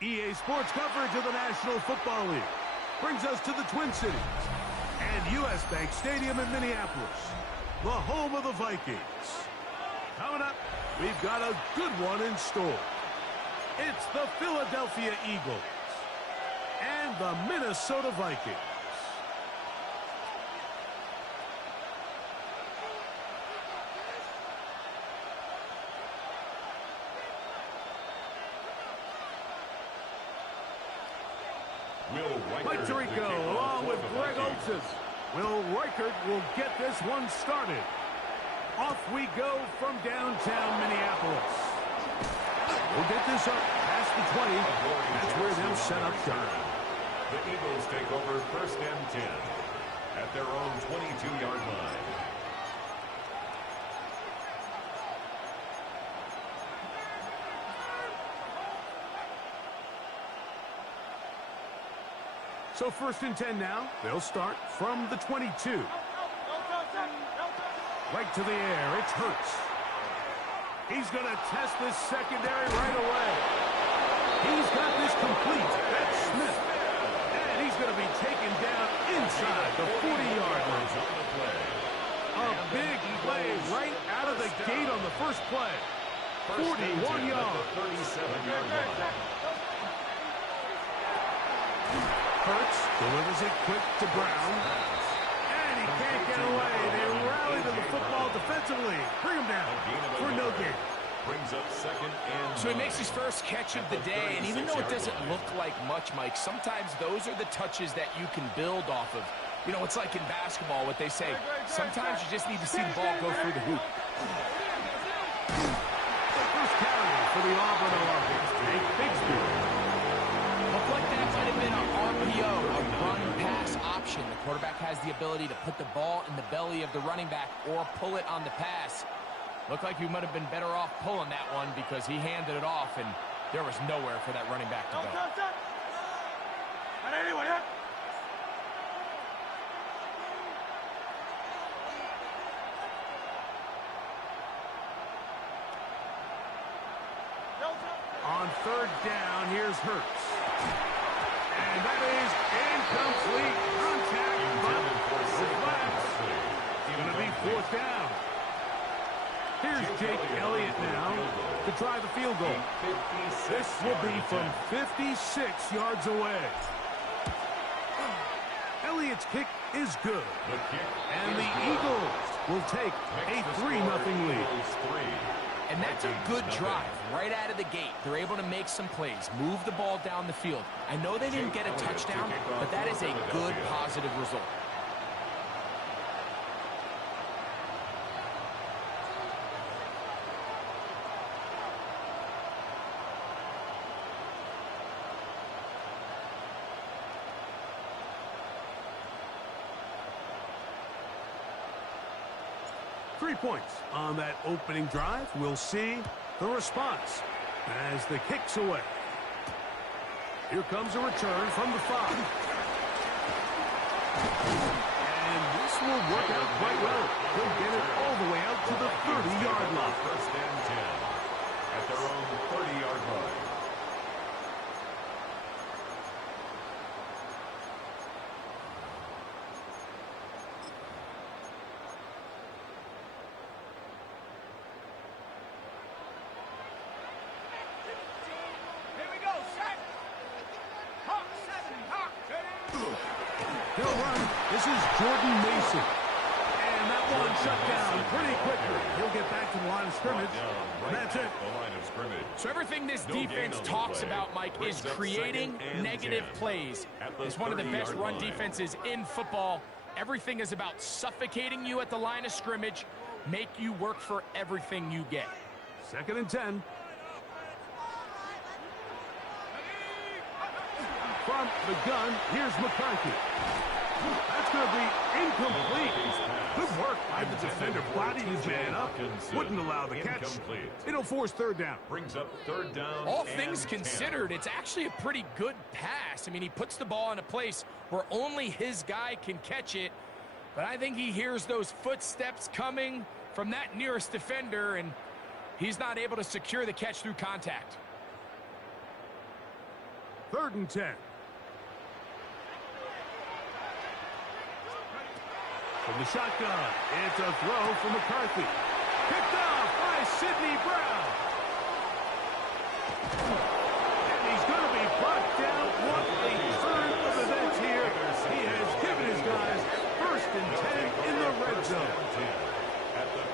EA Sports coverage of the National Football League brings us to the Twin Cities and U.S. Bank Stadium in Minneapolis, the home of the Vikings. Coming up, we've got a good one in store. It's the Philadelphia Eagles and the Minnesota Vikings. Mike Tirico along with Greg Olsen. Will Reichert will get this one started. Off we go from downtown Minneapolis. We'll get this up past the 20. That's where they'll set up shop. The Eagles take over first and 10 at their own 22-yard line. So first and 10 now. They'll start from the 22. Right to the air. It's Hurts. He's going to test this secondary right away. He's got this complete. That's Smith. And he's going to be taken down inside the 40-yard line. A big play right out of the gate on the first play. 41 yards. 37-yard line. Hurts delivers it quick to Brown. And he can't get away. They rally to the football defensively. Bring him down for no gain. Brings up second and so he makes his first catch of the day, and even though it doesn't look like much, Mike, sometimes those are the touches that you can build off of. You know, it's like in basketball, what they say. Sometimes you just need to see the ball go through the hoop. First carry for the Auburn offense. Bigsby. Looked like that might have been an RPO, a run-pass option. The quarterback has the ability to put the ball in the belly of the running back or pull it on the pass. Looked like he might have been better off pulling that one because he handed it off, and there was nowhere for that running back to go. On third down, here's Hurts. And that is incomplete contact, but it's going to be fourth down. Here's Jake Elliott now to try the field goal. This will be from 56 yards away. Elliott's kick is good. And the Eagles will take a 3-0 lead. And that's a good drive right out of the gate. They're able to make some plays, move the ball down the field. I know they didn't get a touchdown, but that is a good, positive result. Points on that opening drive. We'll see the response as the kick's away. Here comes a return from the 5. And this will work out quite well. They'll get it all the way out to the 30-yard line. First and 10 at their own 30-yard line. This is Jordan Mason. And that one shut down pretty quickly. He'll get back to the line of scrimmage. And that's it. The line of scrimmage. So everything this defense talks about, Mike, is creating negative plays. It's one of the best run defenses in football. Everything is about suffocating you at the line of scrimmage, make you work for everything you get. Second and 10. From the gun, here's McCarthy. That's going to be incomplete. Good work by the defender. Bodied his man up. Wouldn't allow the catch. It'll force third down. Brings up third down. All things considered, it's actually a pretty good pass. I mean, he puts the ball in a place where only his guy can catch it. But I think he hears those footsteps coming from that nearest defender, and he's not able to secure the catch through contact. 3rd and 10. From the shotgun, it's a throw from McCarthy. Picked off by Sidney Brown. And he's going to be brought down. What a turn of events here. He has given his guys 1st and 10 in the red zone.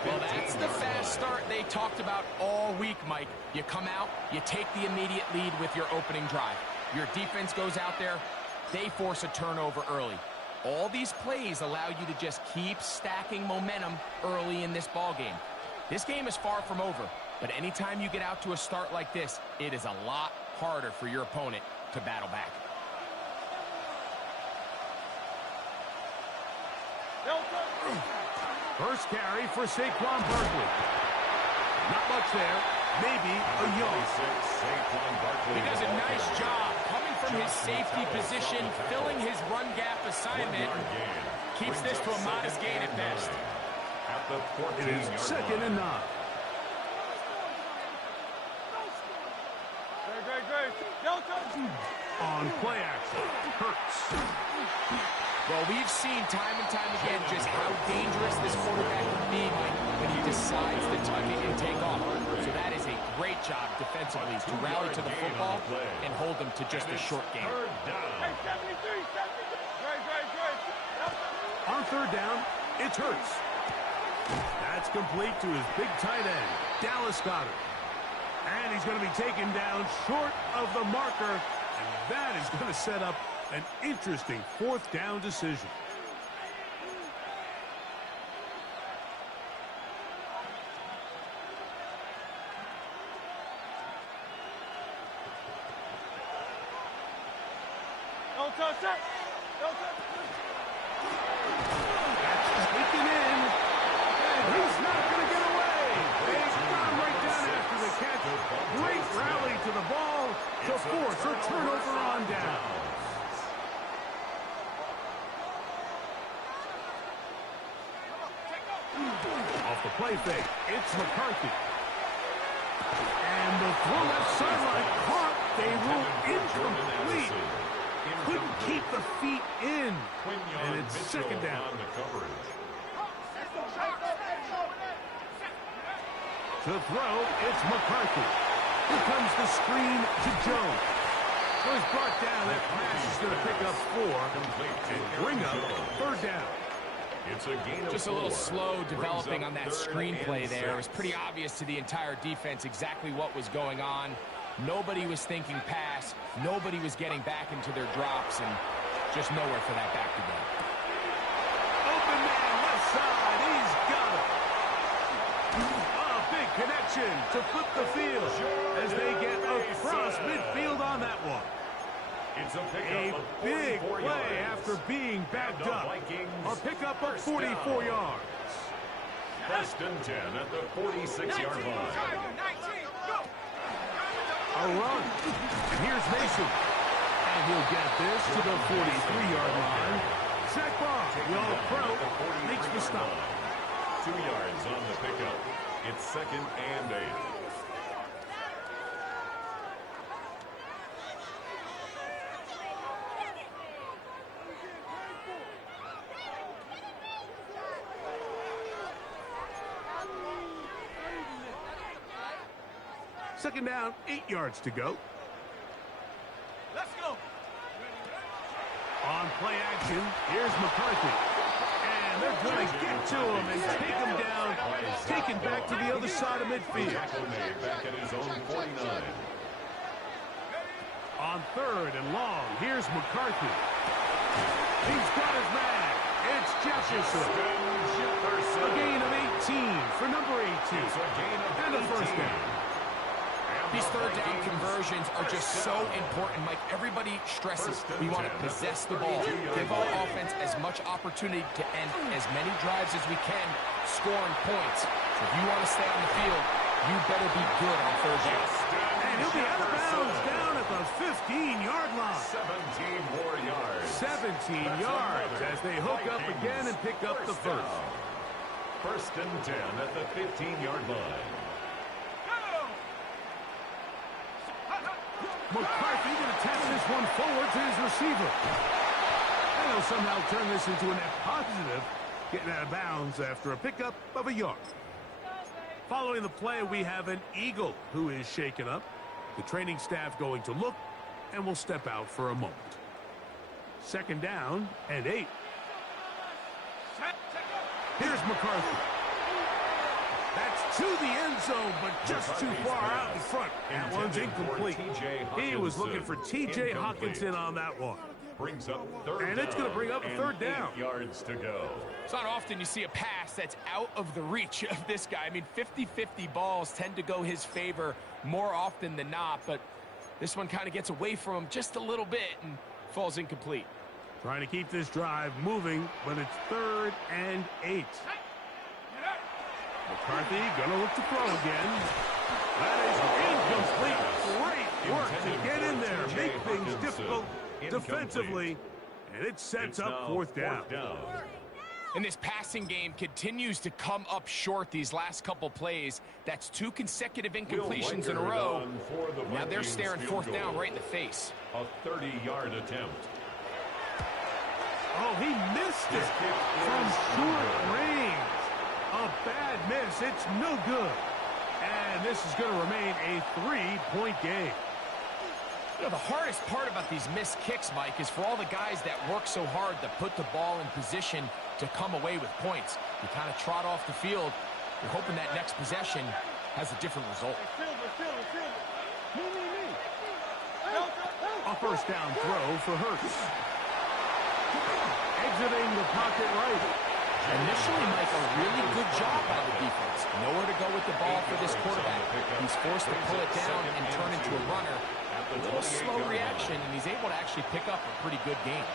Well, that's the fast start they talked about all week, Mike. You come out, you take the immediate lead with your opening drive. Your defense goes out there, they force a turnover early. All these plays allow you to just keep stacking momentum early in this ball game. This game is far from over, but anytime you get out to a start like this, it is a lot harder for your opponent to battle back. First carry for Saquon Barkley. Not much there. Maybe a yard. He does a nice job coming from his safety position, filling his run gap assignment. Keeps this to a modest gain at best. It is 2nd and 9. On play action, Hurts. Well, we've seen time and time again just how dangerous this quarterback can be when he decides to tuck it and take off. So that is a great job defensively to rally to the football and hold them to just a short game. On 3rd down, it's Hurts. That's complete to his big tight end, Dallas Goedert. And he's going to be taken down short of the marker. And that is going to set up an interesting 4th down decision. That's taken in. And he's not going to get away. They've gone right down after the catch. Great rally to the ball to force a turnover on down. Off the play fake, it's McCarthy. And the throw left sideline caught. They rule incomplete. Couldn't keep the feet in. And it's 2nd down. To throw, it's McCarthy. Here comes the screen to Jones. Was brought down. That pass is going to pick up 4 and bring up 3rd down. It's a gain of Just a little 4. slow developing on that screenplay there. It was pretty obvious to the entire defense exactly what was going on. Nobody was thinking pass. Nobody was getting back into their drops, and just nowhere for that back to go. Open man, left side. He's got it. A big connection to flip the field as they get across midfield on that one. It's a big play after being backed up. A pickup of 44 yards. 1st and 10 at the 46-yard line. A run. And here's Mason. And he'll get this to the 43-yard line. Zach Barr, the All-Pro, makes the stop. 2 yards on the pickup. It's 2nd and 8. Second down, 8 yards to go. Let's go. On play action, here's McCarthy. And they're going to get to him and take him down. Taken back to the other side of midfield. Tackle made back at his own 49. On 3rd and long, here's McCarthy. He's got his man. It's Jefferson. A gain of 18 for number 18. And a 1st down. These 3rd down conversions are just so important, Mike. Everybody stresses we want to possess the ball, give our offense as much opportunity to end as many drives as we can, scoring points. So if you want to stay on the field, you better be good on 3rd down. And he'll be out of bounds down at the 15-yard line. 17 more yards. 17 yards as they hook up again and pick up the 1st. 1st and 10 at the 15-yard line. McCarthy going to test his one forward to his receiver. And he'll somehow turn this into a net positive, getting out of bounds after a pickup of a yard. Following the play, we have an Eagle who is shaken up. The training staff going to look and will step out for a moment. 2nd down and 8. Here's McCarthy. That's to the end zone, but just too far out in front. That one's incomplete. He was looking for T.J. Hawkinson on that one. Brings up 3rd down. And it's going to bring up a 3rd down. 8 yards to go. It's not often you see a pass that's out of the reach of this guy. I mean, 50-50 balls tend to go his favor more often than not, but this one kind of gets away from him just a little bit and falls incomplete. Trying to keep this drive moving, but it's 3rd and 8. McCarthy gonna look to throw again. That is incomplete. Great work to get in there, make things difficult defensively, and it sets up 4th down. And this passing game continues to come up short these last couple plays. That's 2 consecutive incompletions in a row. Now they're staring 4th down right in the face. A 30-yard attempt. Oh, he missed it from short range. A bad miss. It's no good. And this is going to remain a 3-point game. You know, the hardest part about these missed kicks, Mike, is for all the guys that work so hard to put the ball in position to come away with points. You kind of trot off the field. You're hoping that next possession has a different result. A 1st down throw for Hurts. Exiting the pocket right. Initially, Mike, a really good job by the defense. Nowhere to go with the ball for this quarterback. He's forced to pull it down and turn into a runner. A little slow reaction, and he's able to actually pick up a pretty good game.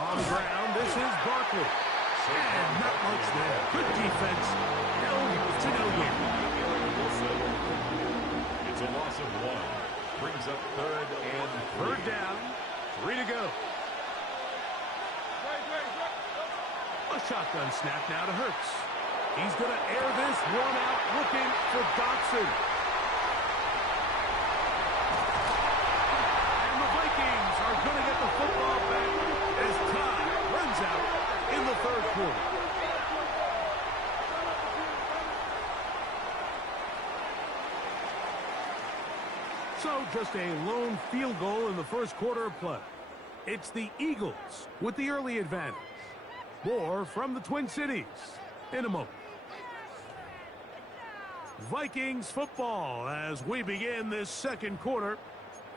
On the ground, this is Barkley. And not much there. Good defense. Held to no gain. It's a loss of 1. Brings up 3rd and 3. 3rd down. 3 to go. A shotgun snap now to Hurts. He's going to air this one out, looking for Dotson. And the Vikings are going to get the football back as time runs out in the 3rd quarter. So just a lone field goal in the 1st quarter of play. It's the Eagles with the early advantage. More from the Twin Cities in a moment. Vikings football as we begin this 2nd quarter,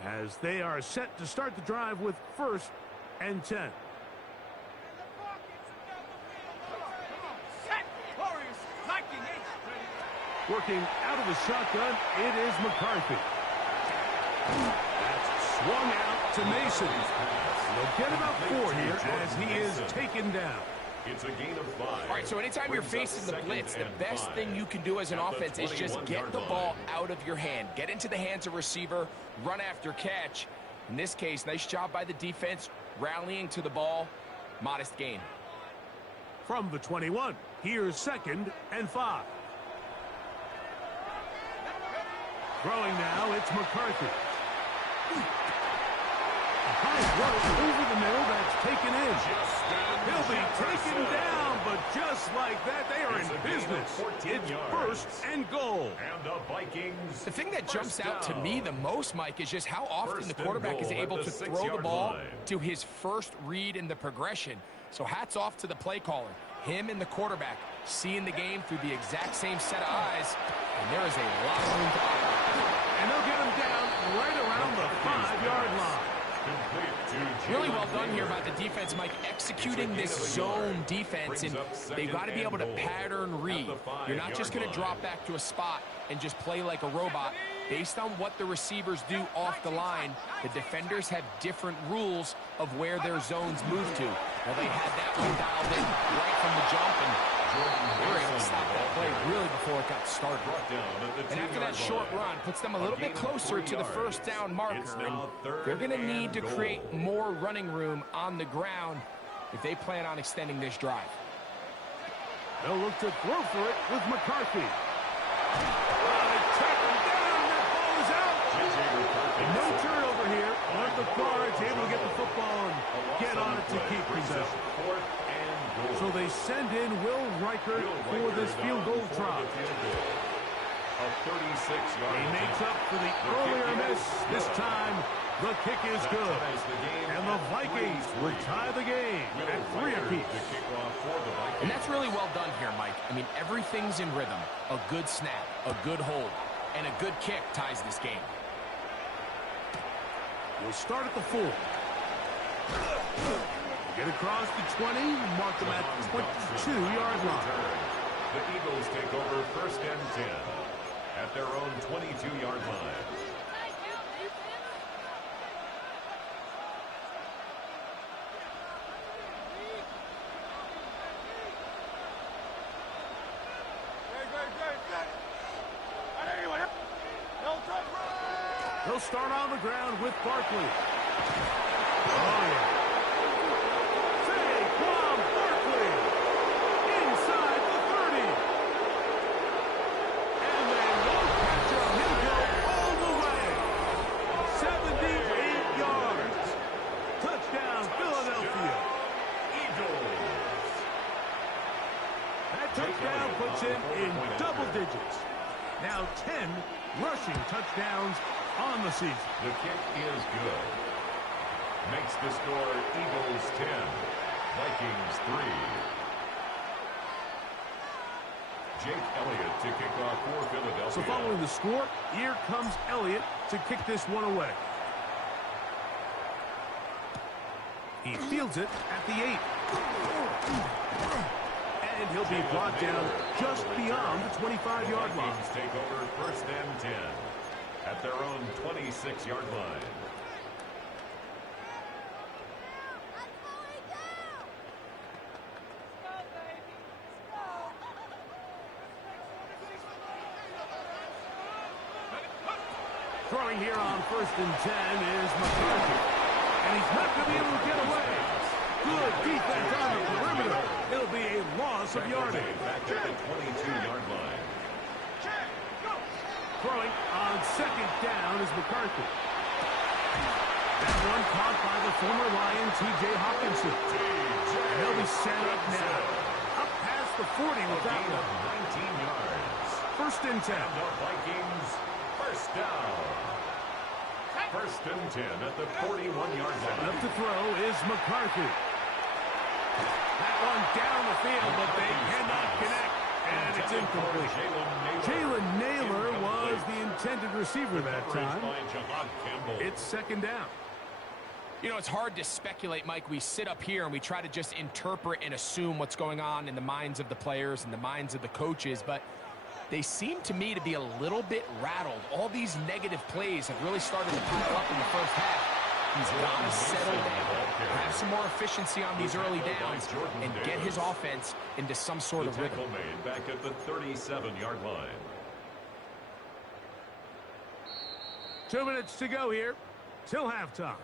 as they are set to start the drive with 1st and 10. Working out of the shotgun, it is McCarthy. That's swung out to Mason. They'll get about 4 here as he is taken down. It's a gain of 5. All right, so anytime you're facing the blitz, the best thing you can do as an offense is just get the ball out of your hand. Get into the hands of receiver, run after catch. In this case, nice job by the defense, rallying to the ball. Modest gain. From the 21, here's 2nd and 5. Throwing now, it's McCarthy. A high throw over the middle, that's taken in. He'll be taken down, but just like that, they are in business. It's 1st and goal. And the Vikings. The thing that jumps out to me the most, Mike, is just how often the quarterback is able to throw the ball to his first read in the progression. So hats off to the play caller. Him and the quarterback seeing the game through the exact same set of eyes, and there is a lot of room to operate. And they'll get him down right around the 5-yard line. Really well done here by the defense, Mike, executing this zone defense, and they've got to be able to pattern read. You're not just going to drop back to a spot and just play like a robot. Based on what the receivers do off the line, the defenders have different rules of where their zones move to. Well, they had that one dialed in right from the jump, and they were able to stop that play really before it got started. And after that short run, puts them a little bit closer to the 1st down marker. And they're going to need to create more running room on the ground if they plan on extending this drive. They'll look to throw for it with McCarthy. They track him down. That ball is out. And no turnover here. One of the guards able to get the football and get on it to keep possession. So they send in Will Reichert for this field goal try. A 36-yard. He makes up for the earlier miss. This time, the kick is good. And the Vikings will tie the game at 3 apiece. And that's really well done here, Mike. I mean, everything's in rhythm. A good snap, a good hold, and a good kick ties this game. We'll start at the 4. Get across the 20, mark them at 22-yard line. The Eagles take over first and 10 at their own 22-yard line. They'll start on the ground with Barkley. Oh, yeah. Saquon Barkley inside the 30. And they won't catch him. He'll go all the way. 78 yards. Touchdown, Philadelphia. Eagles. That touchdown puts him in double digits. Now 10 rushing touchdowns on the season. The kick is good. Makes the score Eagles 10, Vikings 3. Jake Elliott to kick off for Philadelphia. So following the score, here comes Elliott to kick this one away. He fields it at the 8. And he'll be brought down just beyond the 25-yard line. Vikings take over first and 10 at their own 26-yard line. Throwing here on first and 10 is McCarthy. And he's not going to be able to get away. Good defense on the perimeter. It'll be a loss of yardage. Back at the 22-yard line. Throwing on second down is McCarthy. That one caught by the former Lion, T.J. Hawkinson. And he'll be set up now. Up past the 40 with that one. 19 yards. First and 10. And the Vikings first down. First and 10 at the 41-yard line. Up to throw is McCarthy. That one down the field, but they cannot connect. And it's incomplete. Jalen Naylor was the intended receiver that time. It's second down. You know, it's hard to speculate, Mike. We sit up here and we try to just interpret and assume what's going on in the minds of the players and the minds of the coaches, but they seem to me to be a little bit rattled. All these negative plays have really started to pile up in the first half. He's got to settle down, have some more efficiency on these early downs, and get his offense into some sort of rhythm. Made back at the 37-yard line. 2 minutes to go here till halftime.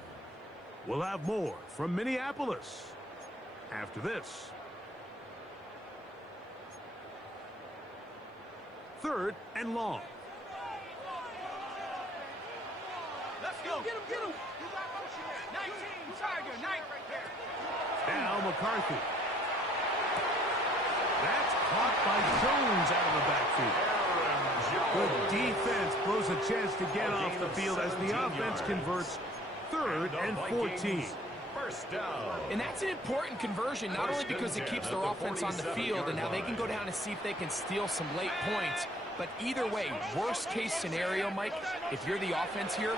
We'll have more from Minneapolis after this. Third and long. Let's go. Get him, get him. You got motion there. 19, Tiger, 9 right there. Now McCarthy. That's caught by Jones out of the backfield. Good defense blows a chance to get off the field as the offense converts. Third and 14. First down. And that's an important conversion, not only because it keeps their offense on the field and now they can go down and see if they can steal some late points, but either way, worst case scenario, Mike, if you're the offense here,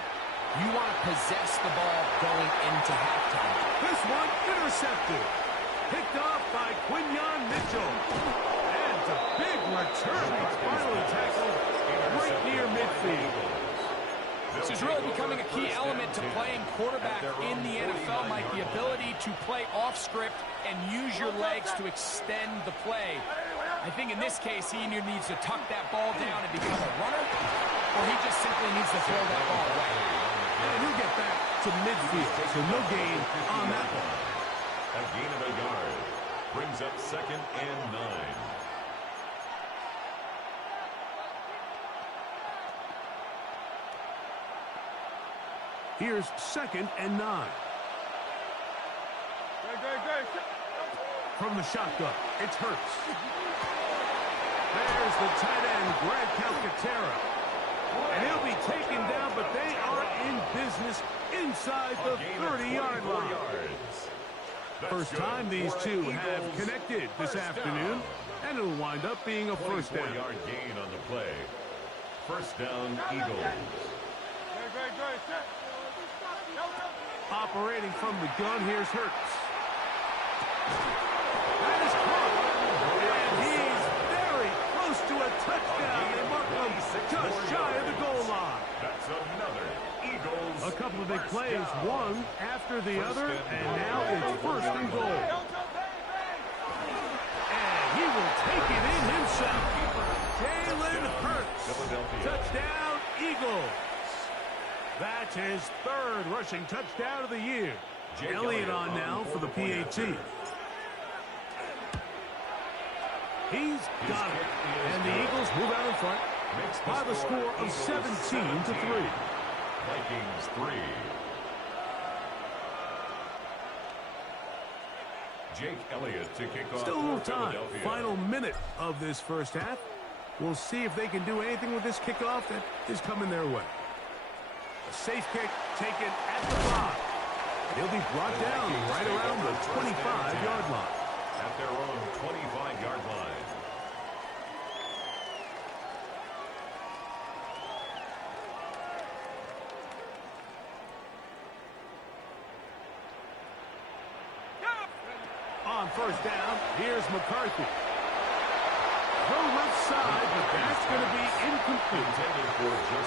you want to possess the ball going into halftime. This one intercepted. Picked off by Quinyon Mitchell. And a big return. He's finally tackled right near midfield. This is really becoming a key element to playing quarterback in the NFL, Mike. The ability to play off script and use your legs to extend the play. I think in this case, he either needs to tuck that ball down and become a runner, or he just simply needs to throw that ball away. And he'll get back to midfield, so no gain on that one. A gain of a yard brings up second and 9. Here's 2nd and 9. From the shotgun, it's Hurts. There's the tight end, Greg Calcaterra. And he'll be taken down, but they are in business inside the 30-yard line. First time these two have connected this afternoon, and it'll wind up being a first down. 24-yard gain on the play. First down, Eagles. Operating from the gun, here's Hurts. That is caught. And he's very close to a touchdown. They mark him just shy of the goal line. That's another Eagles. A couple of big plays, one after the other, and now it's 1st and goal. And he will take it in himself. Jalen Hurts. Touchdown, Eagles. That's his 3rd rushing touchdown of the year. Elliott on now for the PAT. He's got it. And the Eagles move out in front by the score of 17-3. Vikings 3. Jake Elliott to kick off. Still a little time. Final minute of this first half. We'll see if they can do anything with this kickoff that is coming their way. A safe kick taken at the 5. He'll be brought down right around the 25-yard line. At their own 25-yard line. On first down, here's McCarthy. Go left side, but that's going to be incomplete.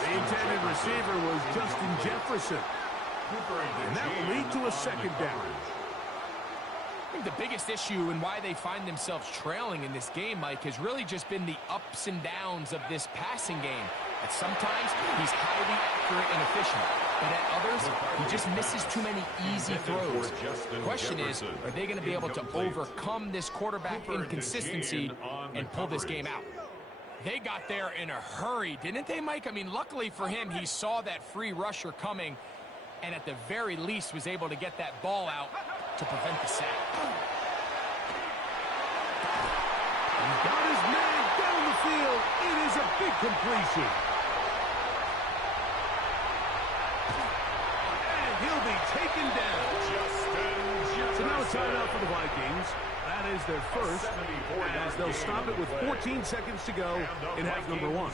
The intended receiver was Justin Jefferson. And that will lead to a 2nd down. I think the biggest issue and why they find themselves trailing in this game, Mike, has really just been the ups and downs of this passing game. At sometimes, he's highly accurate and efficient. But at others, he just misses too many easy throws. The question is, are they going to be able to overcome this quarterback inconsistency and pull this game out? They got there in a hurry, didn't they, Mike? I mean, luckily for him, he saw that free rusher coming and at the very least was able to get that ball out to prevent the sack. He's got his man down the field. It is a big completion. And he'll be taken down. So now it's timeout for the Vikings. That is their first, as they'll stop it with 14 seconds to go in half number 1.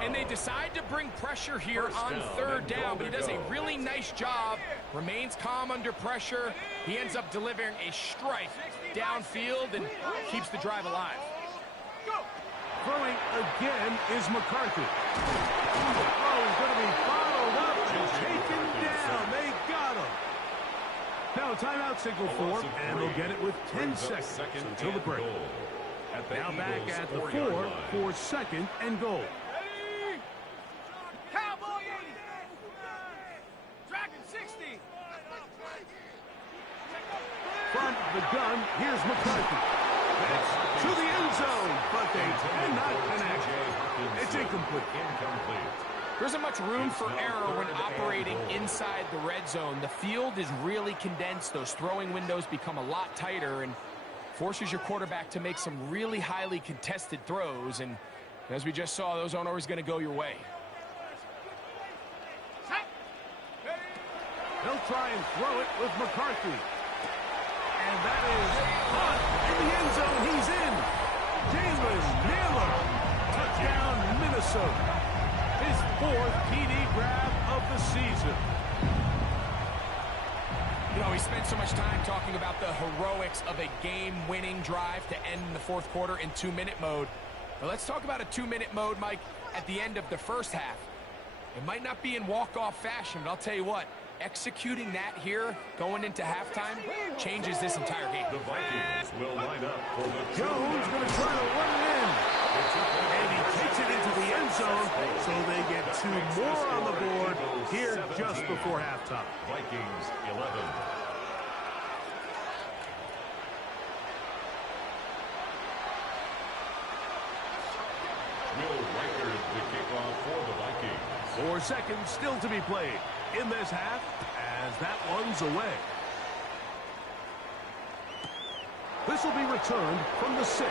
And they decide to bring pressure here on 3rd down, but he does a really nice job. Remains calm under pressure. He ends up delivering a strike downfield and keeps the drive alive. Throwing again is McCarthy. Oh, he's going to be followed up and taken down. They got him. Now a timeout signal for him, and they'll get it with 10 seconds until the break. Now back at the 4 for 2nd and goal. Cowboy 80. Dragon 60. From the gun, here's McCarthy. That's to the end zone, but they cannot connect. It's incomplete. There isn't much room for error when operating inside the red zone. The field is really condensed. Those throwing windows become a lot tighter and forces your quarterback to make some really highly contested throws. And as we just saw, those aren't always going to go your way. They'll try and throw it with McCarthy. And that is caught in the end zone. He's in. Jalen Naylor. Touchdown, Minnesota. His 4th TD grab of the season. You know, we spent so much time talking about the heroics of a game-winning drive to end in the 4th quarter in 2-minute mode. But let's talk about a 2-minute mode, Mike, at the end of the first half. It might not be in walk-off fashion, but I'll tell you what, executing that here, going into halftime, changes this entire game. The Vikings will line up for the Jones going to try to run it in. And he takes it into the end zone, so they get 2 more on the board here just before halftime. Vikings 11. Will Riker the kickoff for the Vikings. 4 seconds still to be played. in this half as that one's away. This will be returned from the 6.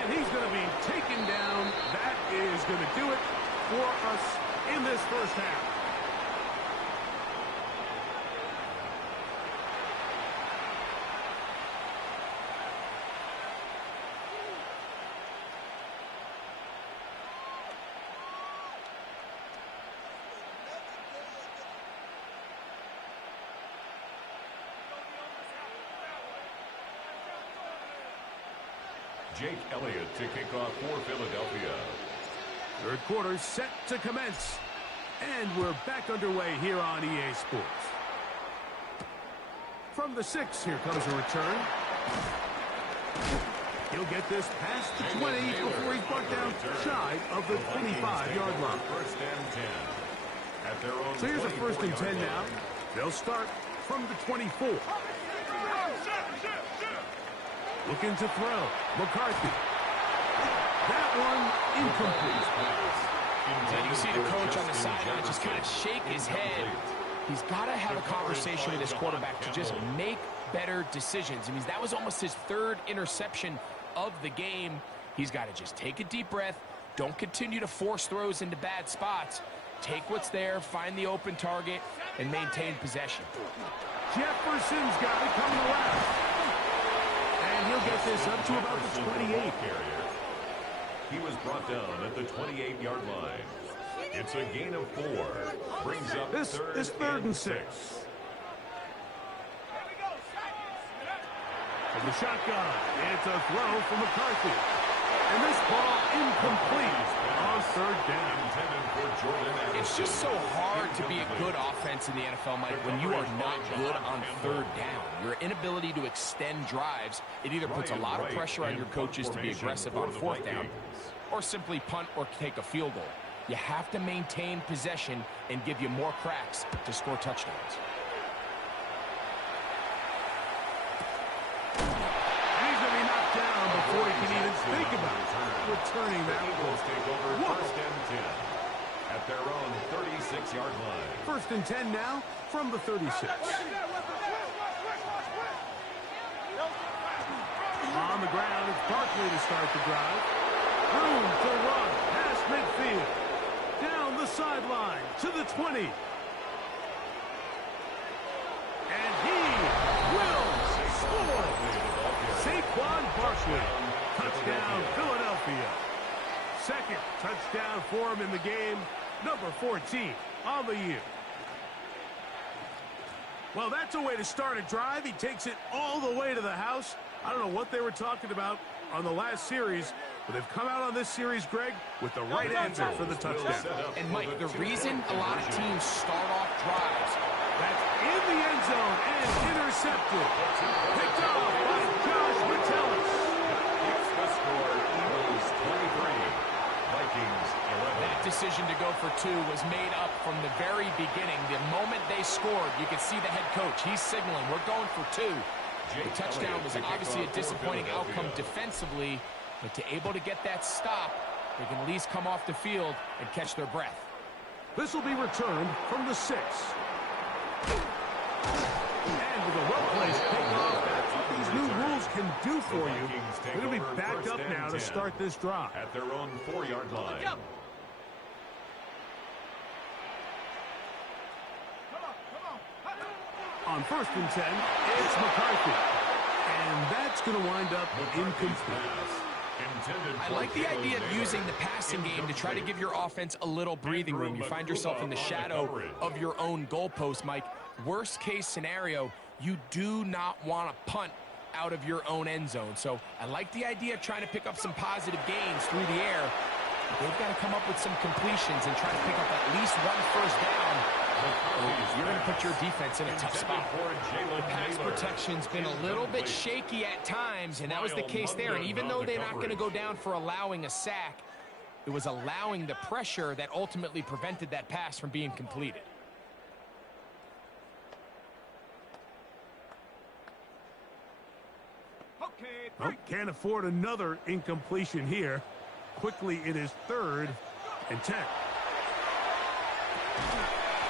And he's going to be taken down. That is going to do it for us in this first half. Jake Elliott to kick off for Philadelphia. Third quarter set to commence. And we're back underway here on EA Sports. From the 6, here comes a return. He'll get this past the 20 before he's brought down shy of the 25-yard line. First and 10. At their own So here's a first and 10 now. They'll start from the 24. Looking to throw. McCarthy. That one incomplete. And you see the coach on the sideline just kind of shake his head. He's got to have a conversation with his quarterback to just make better decisions. I mean, that was almost his 3rd interception of the game. He's got to just take a deep breath. Don't continue to force throws into bad spots. Take what's there, find the open target, and maintain possession. Jefferson's got it coming around. And he'll get this up to about the 28. He was brought down at the 28-yard line. It's a gain of 4. Brings up This is 3rd and 6. From the shotgun, it's a throw from McCarthy. And this ball incomplete on 3rd down. It's just so hard to be a good offense in the NFL, Mike, when you are not good on 3rd down. Your inability to extend drives, it either puts a lot of pressure on your coaches to be aggressive on 4th down, or simply punt or take a field goal. You have to maintain possession and give you more cracks to score touchdowns. And he's going to be knocked down before he can even think about returning that ball. Take over first and 10 at their own 36-yard line. First and 10 now from the 36. On the ground, it's Barkley to start the drive. Room to run past midfield. Down the sideline to the 20. And he will score. Saquon Barkley. Touchdown, Philadelphia. 2nd touchdown for him in the game. Number 14 on the year. Well, that's a way to start a drive. He takes it all the way to the house. I don't know what they were talking about on the last series, but they've come out on this series, Greg, with the right answer for the touchdown. And, Mike, the reason a lot of teams start off drives, that's in the end zone and intercepted. Picked off by Josh Metellus. Keeps the score Eagles 23, Vikings 11. that decision to go for 2 was made up from the very beginning. The moment they scored, you could see the head coach. He's signaling, we're going for 2. The touchdown was obviously a disappointing outcome defensively, but to able to get that stop, they can at least come off the field and catch their breath. This will be returned from the 6. And with a well-placed kickoff, that's what these new rules can do for you. They're going to be backed up now to start this drive. At their own 4-yard line. On first and 10, it's McCarthy. And that's going to wind up incomplete. I like the idea of using the passing game to try to give your offense a little breathing room. You find yourself in the shadow of your own goalpost, Mike. Worst case scenario, you do not want to punt out of your own end zone. So I like the idea of trying to pick up some positive gains through the air. They've got to come up with some completions and try to pick up at least 1 first down. You're going to put your defense in a tough spot. The pass protection's been a little bit shaky at times, and that was the case there. And even though they're not going to go down for allowing a sack, it was allowing the pressure that ultimately prevented that pass from being completed. Well, can't afford another incompletion here. Quickly, it is 3rd and 10.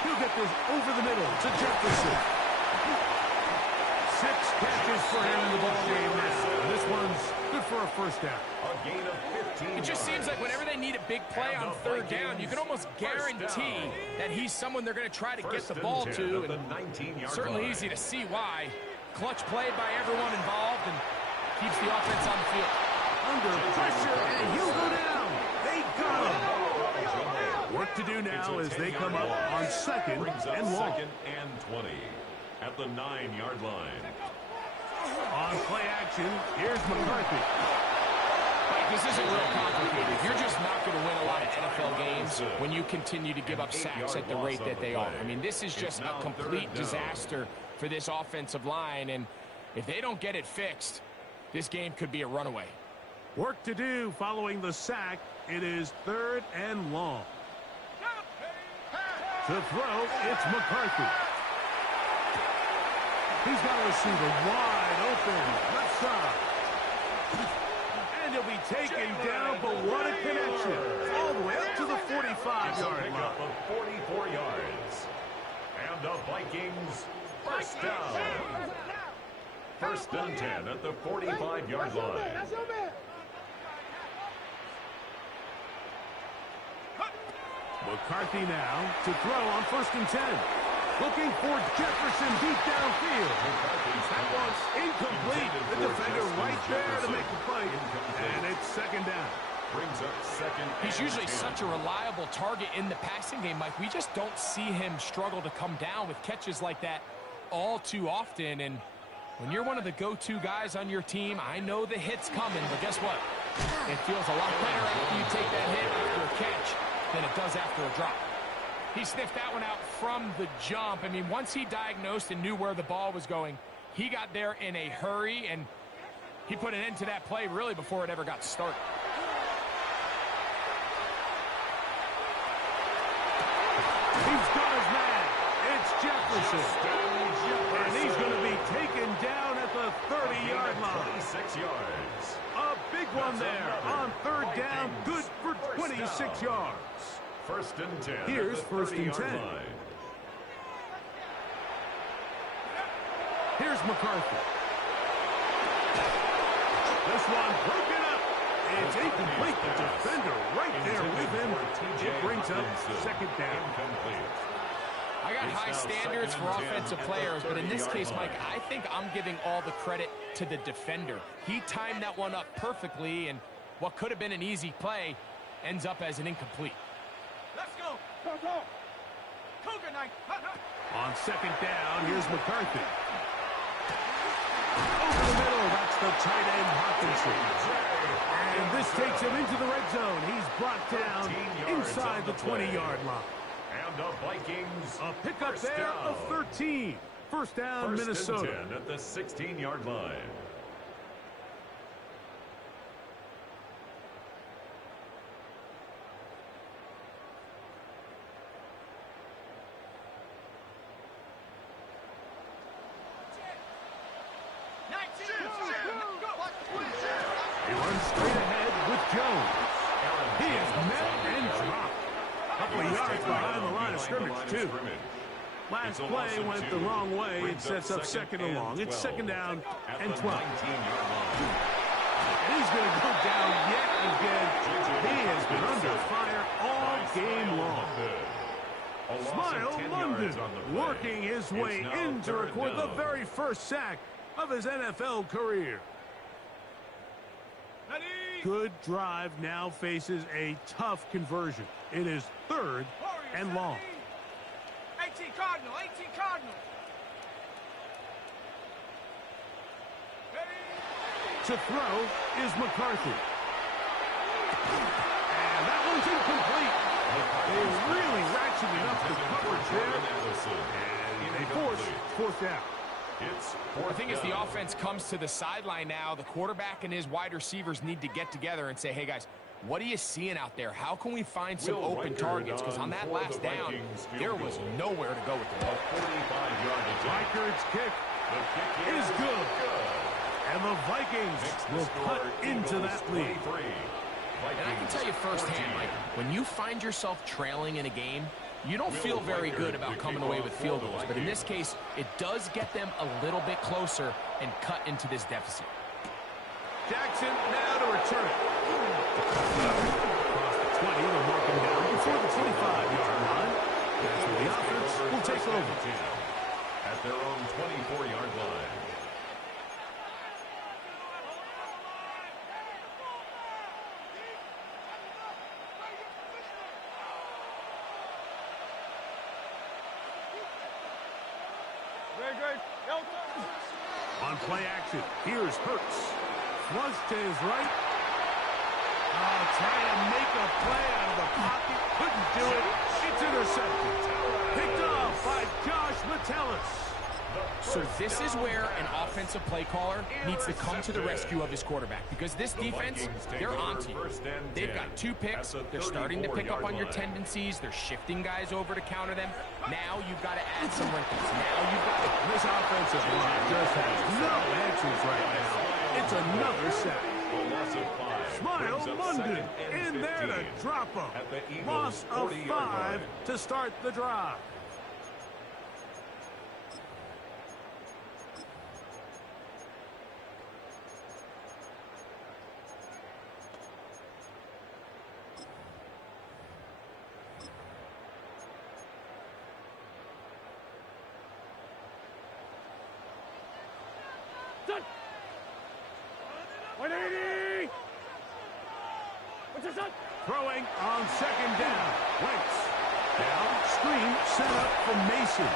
He'll get this over the middle to Jefferson. 6 catches for him in the ball game now. This one's good for a first down. A gain of 15 It just seems like whenever they need a big play on third down, you can almost guarantee that he's someone they're going to try to get the ball to. And certainly easy to see why. Clutch play by everyone involved and keeps the offense on the field. Under pressure, and he'll go down. They got him. Work to do now as they come up on second and long. Second and 20 at the 9-yard line. On play action, here's McCarthy. Mike, this isn't real complicated. You're just not going to win a lot of NFL games when you continue to give up sacks at the rate that they are. I mean, this is just a complete disaster for this offensive line, and if they don't get it fixed, this game could be a runaway. Work to do following the sack. It is third and long. To throw, it's McCarthy. He's got a receiver wide open, left side. And he'll be taken down, but what a connection. All the way up to the 45-yard line. Of 44 yards. And the Vikings, first down. First and 10 at the 45-yard line. McCarthy now to throw on first and 10. Looking for Jefferson deep downfield. That one's incomplete. The defender right there to make the play. And it's second down. Brings up second. He's usually such a reliable target in the passing game, Mike. We just don't see him struggle to come down with catches like that all too often. And when you're one of the go-to guys on your team, I know the hit's coming, but guess what? It feels a lot better after you take that hit after a catch than it does after a drop. He sniffed that one out from the jump. I mean, once he diagnosed and knew where the ball was going, he got there in a hurry, and he put an end to that play really before it ever got started. He's got his man. It's Jefferson. And he's going to be taken down at the 30-yard line. 26 yards. A big one there on third down. Good for 26 yards. First and 10. Here's first and 10. Line. Here's McCarthy. This one broken up. It's incomplete. The defender right there with him. It brings up second down. I got high standards for offensive players, but in this case, Mike, I think I'm giving all the credit to the defender. He timed that one up perfectly, and what could have been an easy play ends up as an incomplete. Let's go. Go, go. Cougar night. On second down, here's McCarthy. Over the middle, that's the tight end Hawkinson. And this takes him into the red zone. He's brought down inside the 20-yard line. And the Vikings, A pickup first there down. of 13. First down, First Minnesota. and 10 at the 16-yard line. He runs straight ahead with Jones. He is met and dropped. A couple of yards behind the line of scrimmage, too. Last play went the wrong way. It sets up second and long. It's second down and 12. And he's going to go down yet again. He has been under fire all game long. Smile London working his way in to record the very first sack of his NFL career. Good drive now faces a tough conversion. It is third and long. 18 Cardinal, 18 Cardinal. To throw is McCarthy. And that one's incomplete. They really ratcheted up the coverage there. And they force fourth down. I think as the offense comes to the sideline now, the quarterback and his wide receivers need to get together and say, hey, guys, what are you seeing out there? How can we find some open targets? Because on that last down, there was nowhere to go with the ball. Reichard's kick is good. And the Vikings will cut into that lead. And I can tell you firsthand, Mike, when you find yourself trailing in a game, You don't feel very good about coming away with field goals, but in this case, it does get them a little bit closer and cut into this deficit. Jackson now to return it. Across the 20, they'll mark him down before the 25-yard line. That's where the offense will take over. At their own 24-yard line. On play action, here's Hurts. Flush to his right. Oh, trying to make a play out of the pocket. Couldn't do it. It's intercepted. Picked off by Josh Metellus. So this is where an offensive play caller needs to come to the rescue of his quarterback, because this defense, they're onto you. They've got 2 picks. They're starting to pick up on your tendencies. They're shifting guys over to counter them. Now you've got to add some wrinkles. Now you've got to... This offensive line just has no answers right now. It's another sack. Smile London in there to drop them. Loss of 5 to start the drive. Done. 180. What's this on? Throwing on second down. Wentz. Down. Screen set up for Mason.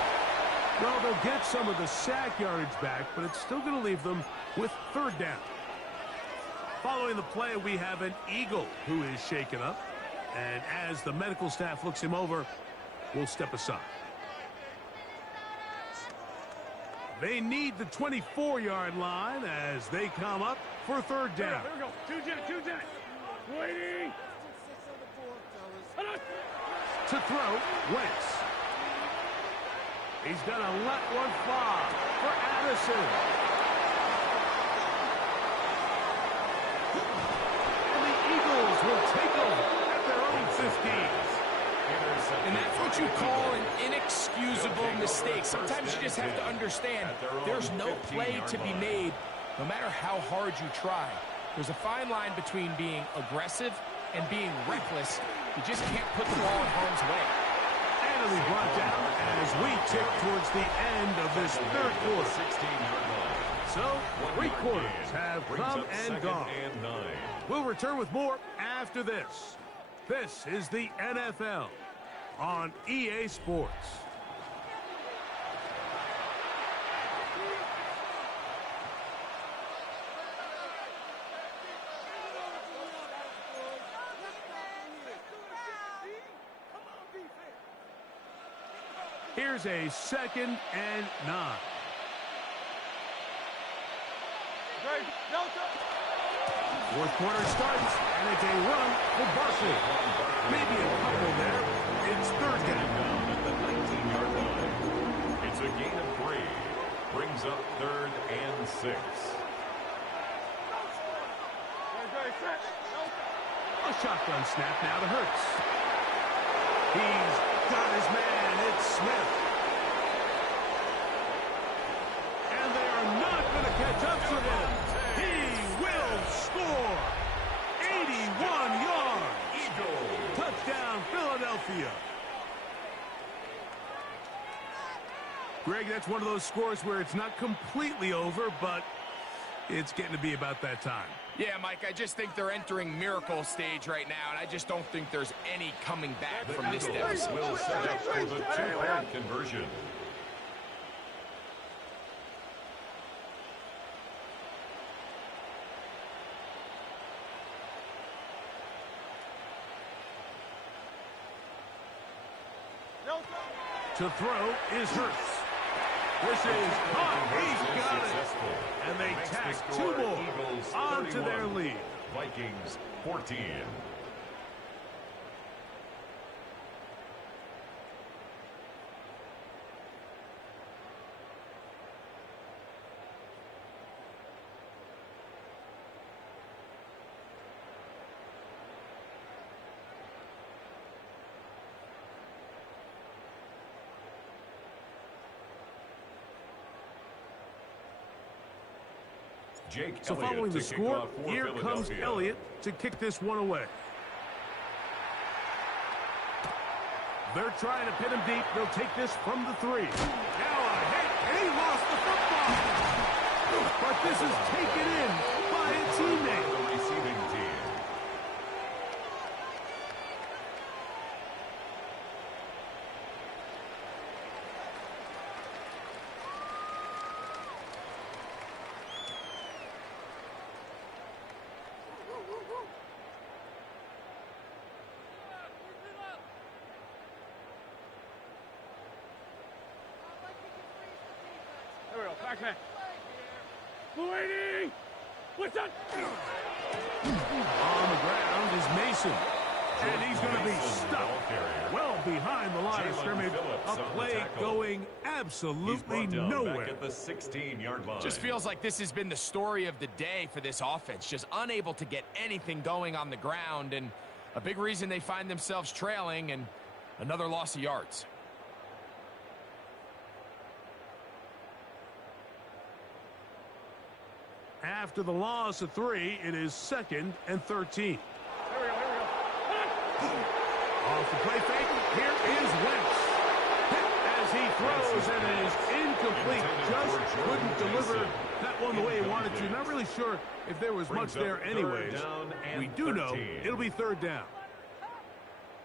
Well, they'll get some of the sack yardage back, but it's still going to leave them with third down. Following the play, we have an Eagle who is shaken up. And as the medical staff looks him over, we'll step aside. They need the 24-yard line as they come up for third down. Here we go. Two jet. Waiting. To throw, Wentz. He's going to let one fly for Addison. And the Eagles will take over at their own 15. And that's what you call an inexcusable mistake. Sometimes you just have to understand there's no play to be made, no matter how hard you try. There's a fine line between being aggressive and being reckless. You just can't put the ball in harm's way. And it'll be brought down as we tick towards the end of this third quarter. 16-yard line. So, 3 quarters have come and gone. We'll return with more after this. This is the NFL on EA Sports. Here's a 2nd and 9. Fourth quarter starts, and it's a run for Barkley. Maybe a couple there. It's third down. At the 19-yard line. It's a gain of 3. Brings up 3rd and 6. A shotgun snap now to Hurts. He's got his man. It's Smith. And they are not going to catch up to him. He will score. 81 yards. Touchdown, Philadelphia. Greg, that's one of those scores where it's not completely over, but it's getting to be about that time. Yeah, Mike, I just think they're entering miracle stage right now, and I just don't think there's any coming back from this deficit. Will set up for the 2-point conversion. To throw is Hurts. This is caught. He's got it. And they tack 2 more onto their lead. Vikings 14. Jake So Elliott following the to kick score, off for here comes Philadelphia. Elliott to kick this one away. They're trying to pin him deep. They'll take this from the 3. Now a hit, and he lost the football. But this is taken in by a teammate. The receiving team. There we go. Back. Luini! What's up? On the ground is Mason. And he's going to be stuck well behind the line of scrimmage. A play going absolutely nowhere. At the 16-yard line. Just feels like this has been the story of the day for this offense. Just unable to get anything going on the ground. And a big reason they find themselves trailing and another loss of yards. After the loss of 3, it is 2nd and 13. Here we go. Off the play fake, here is Wentz. Hit as he throws, and it is incomplete. Just couldn't deliver that one the way he wanted to. Not really sure if there was much there anyways. We do know it'll be 3rd down.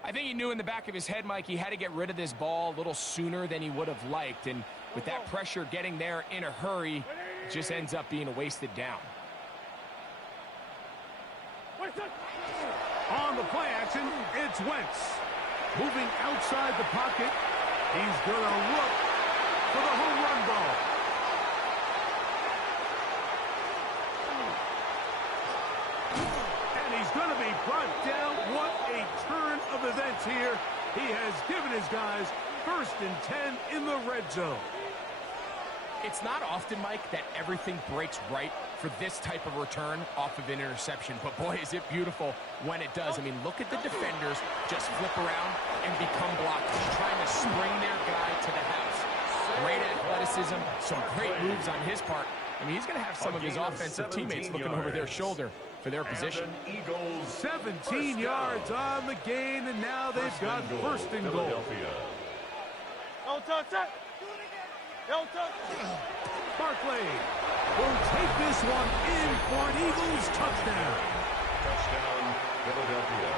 I think he knew in the back of his head, Mike, he had to get rid of this ball a little sooner than he would have liked. And with that pressure getting there in a hurry, it just ends up being a wasted down. On the play action, it's Wentz. Moving outside the pocket. He's going to look for the home run ball. And he's going to be brought down. What a turn of events here. He has given his guys 1st and 10 in the red zone. It's not often, Mike, that everything breaks right for this type of return off of an interception. But, boy, is it beautiful when it does. I mean, look at the defenders just flip around and become blockers, trying to spring their guy to the house. Great athleticism, some great moves on his part. I mean, he's going to have some of his offensive teammates looking over their shoulder for their position. 17 yards on the gain, and now they've got 1st and goal. Don't touch it. Don't touch it. Barkley will take this one in for an Eagles touchdown. Touchdown, Philadelphia.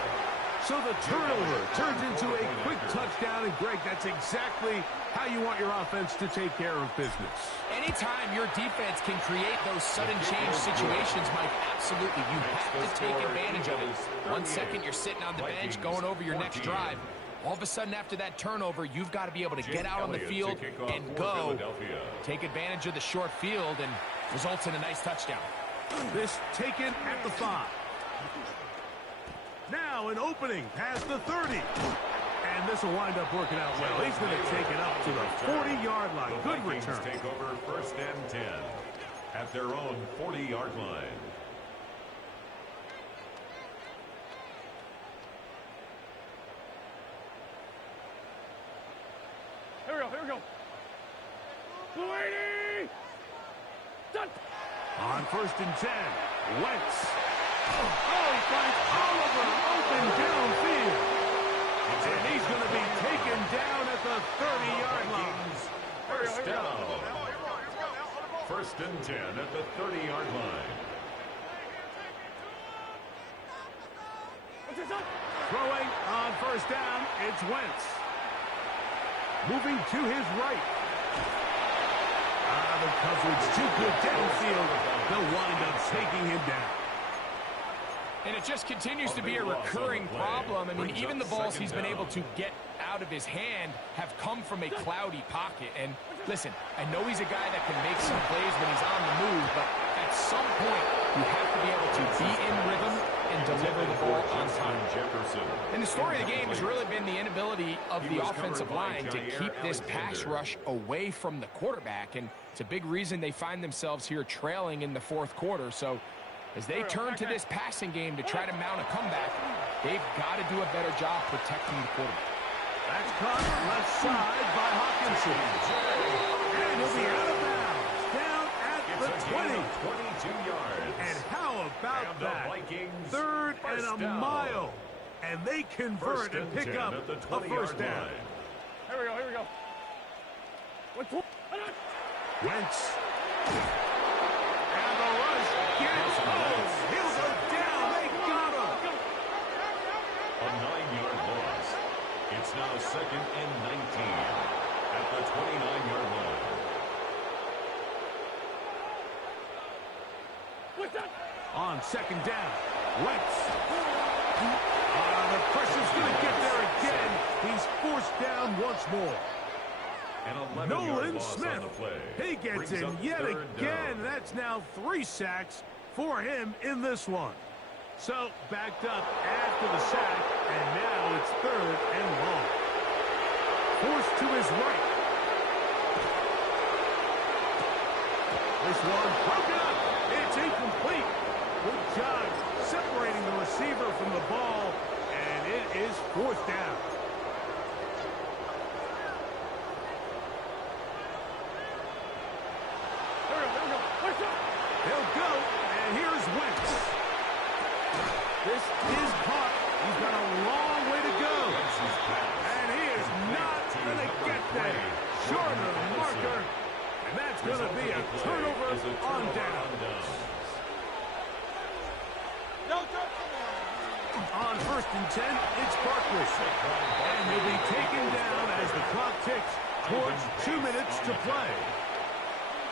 So the turnover turns into a quick touchdown, and Greg, that's exactly how you want your offense to take care of business. Anytime your defense can create those sudden change situations, Mike, absolutely, you have to take advantage of it. 1 second, you're sitting on the bench, going over your next drive. All of a sudden, after that turnover, you've got to be able to get out on the field and go. Take advantage of the short field, and results in a nice touchdown. This taken at the 5. Now an opening past the 30. And this will wind up working out well. He's going to take it up to the 40-yard line. Good return. Take over 1st and 10 at their own 40-yard line. Here we go. Luini! Done. On 1st and 10, Wentz. Oh, he finds Oliver open downfield. And he's going to be taken down at the 30-yard line. 1st down. 1st and 10 at the 30-yard line. Throwing on 1st down, it's Wentz. Moving to his right. The coverage too good downfield. They'll wind up taking him down. And it just continues to be a recurring problem. I mean, even the balls he's been able to get out of his hand have come from a cloudy pocket. And listen, I know he's a guy that can make some plays when he's on the move, but at some point, you have to be able to be in rhythm and deliver the ball on time. And the story of the game has really been the inability of the offensive line to keep this pass rush away from the quarterback. And it's a big reason they find themselves here trailing in the 4th quarter. So as they turn to this passing game to try to mount a comeback, they've got to do a better job protecting the quarterback. That's caught left side by Hawkinson. And he'll be out of bounds. Down at the 20. 22 yards. about And the that? Vikings, 3rd and first a down. mile. And they convert and pick 10 up at the a 20-yard first down. line. Here we go, here we go. Wentz. And the rush gets home. He'll go down. They got him. A 9-yard loss. It's now 2nd and 19 at the 29-yard line. On 2nd down, Wentz. The pressure's going to get there again. He's forced down once more. An 11-yard Nolan loss Smith. on the play. He gets Brings in up yet 3rd again. down. That's now 3 sacks for him in this one. So backed up after the sack, and now it's 3rd and long. Forced to his right. This one broken up. It's incomplete. Good job separating the receiver from the ball, and it is 4th down. He'll go, and here's Wentz. This is caught. He's got a long way to go. And he is not going to get there. Short of the marker. And that's going to be a turnover on down. On 1st and 10, it's Barkley. And he'll be taken down as the clock ticks towards 2 minutes to play.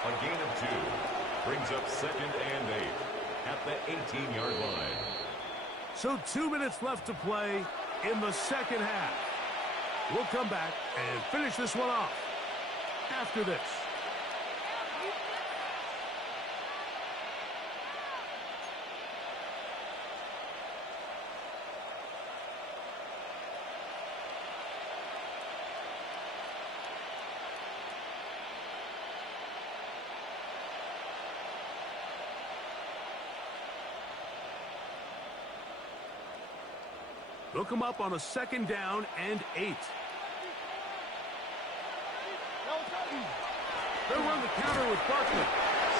A gain of 2 brings up 2nd and 8 at the 18-yard line. So 2 minutes left to play in the second half. We'll come back and finish this one off after this. They'll come up on a 2nd down and 8. They'll run the counter with Barkley.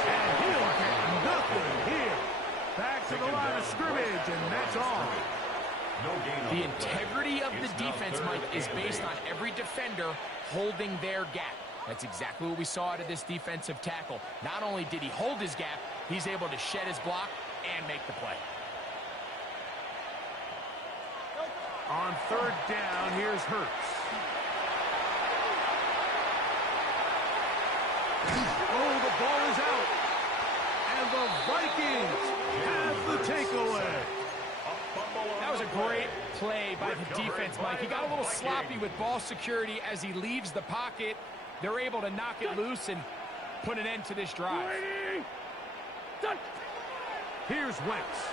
And he'll get nothing here. Back to the line of scrimmage, and that's all. No gain on The play. integrity of the It's now defense, 3rd Mike, is and based 8. on every defender holding their gap. That's exactly what we saw out of this defensive tackle. Not only did he hold his gap, he's able to shed his block and make the play. On 3rd down, here's Hurts. Oh, the ball is out. And the Vikings have the takeaway. That was a great play by the defense, Mike. He got a little sloppy with ball security as he leaves the pocket. They're able to knock it loose and put an end to this drive. Here's Wentz.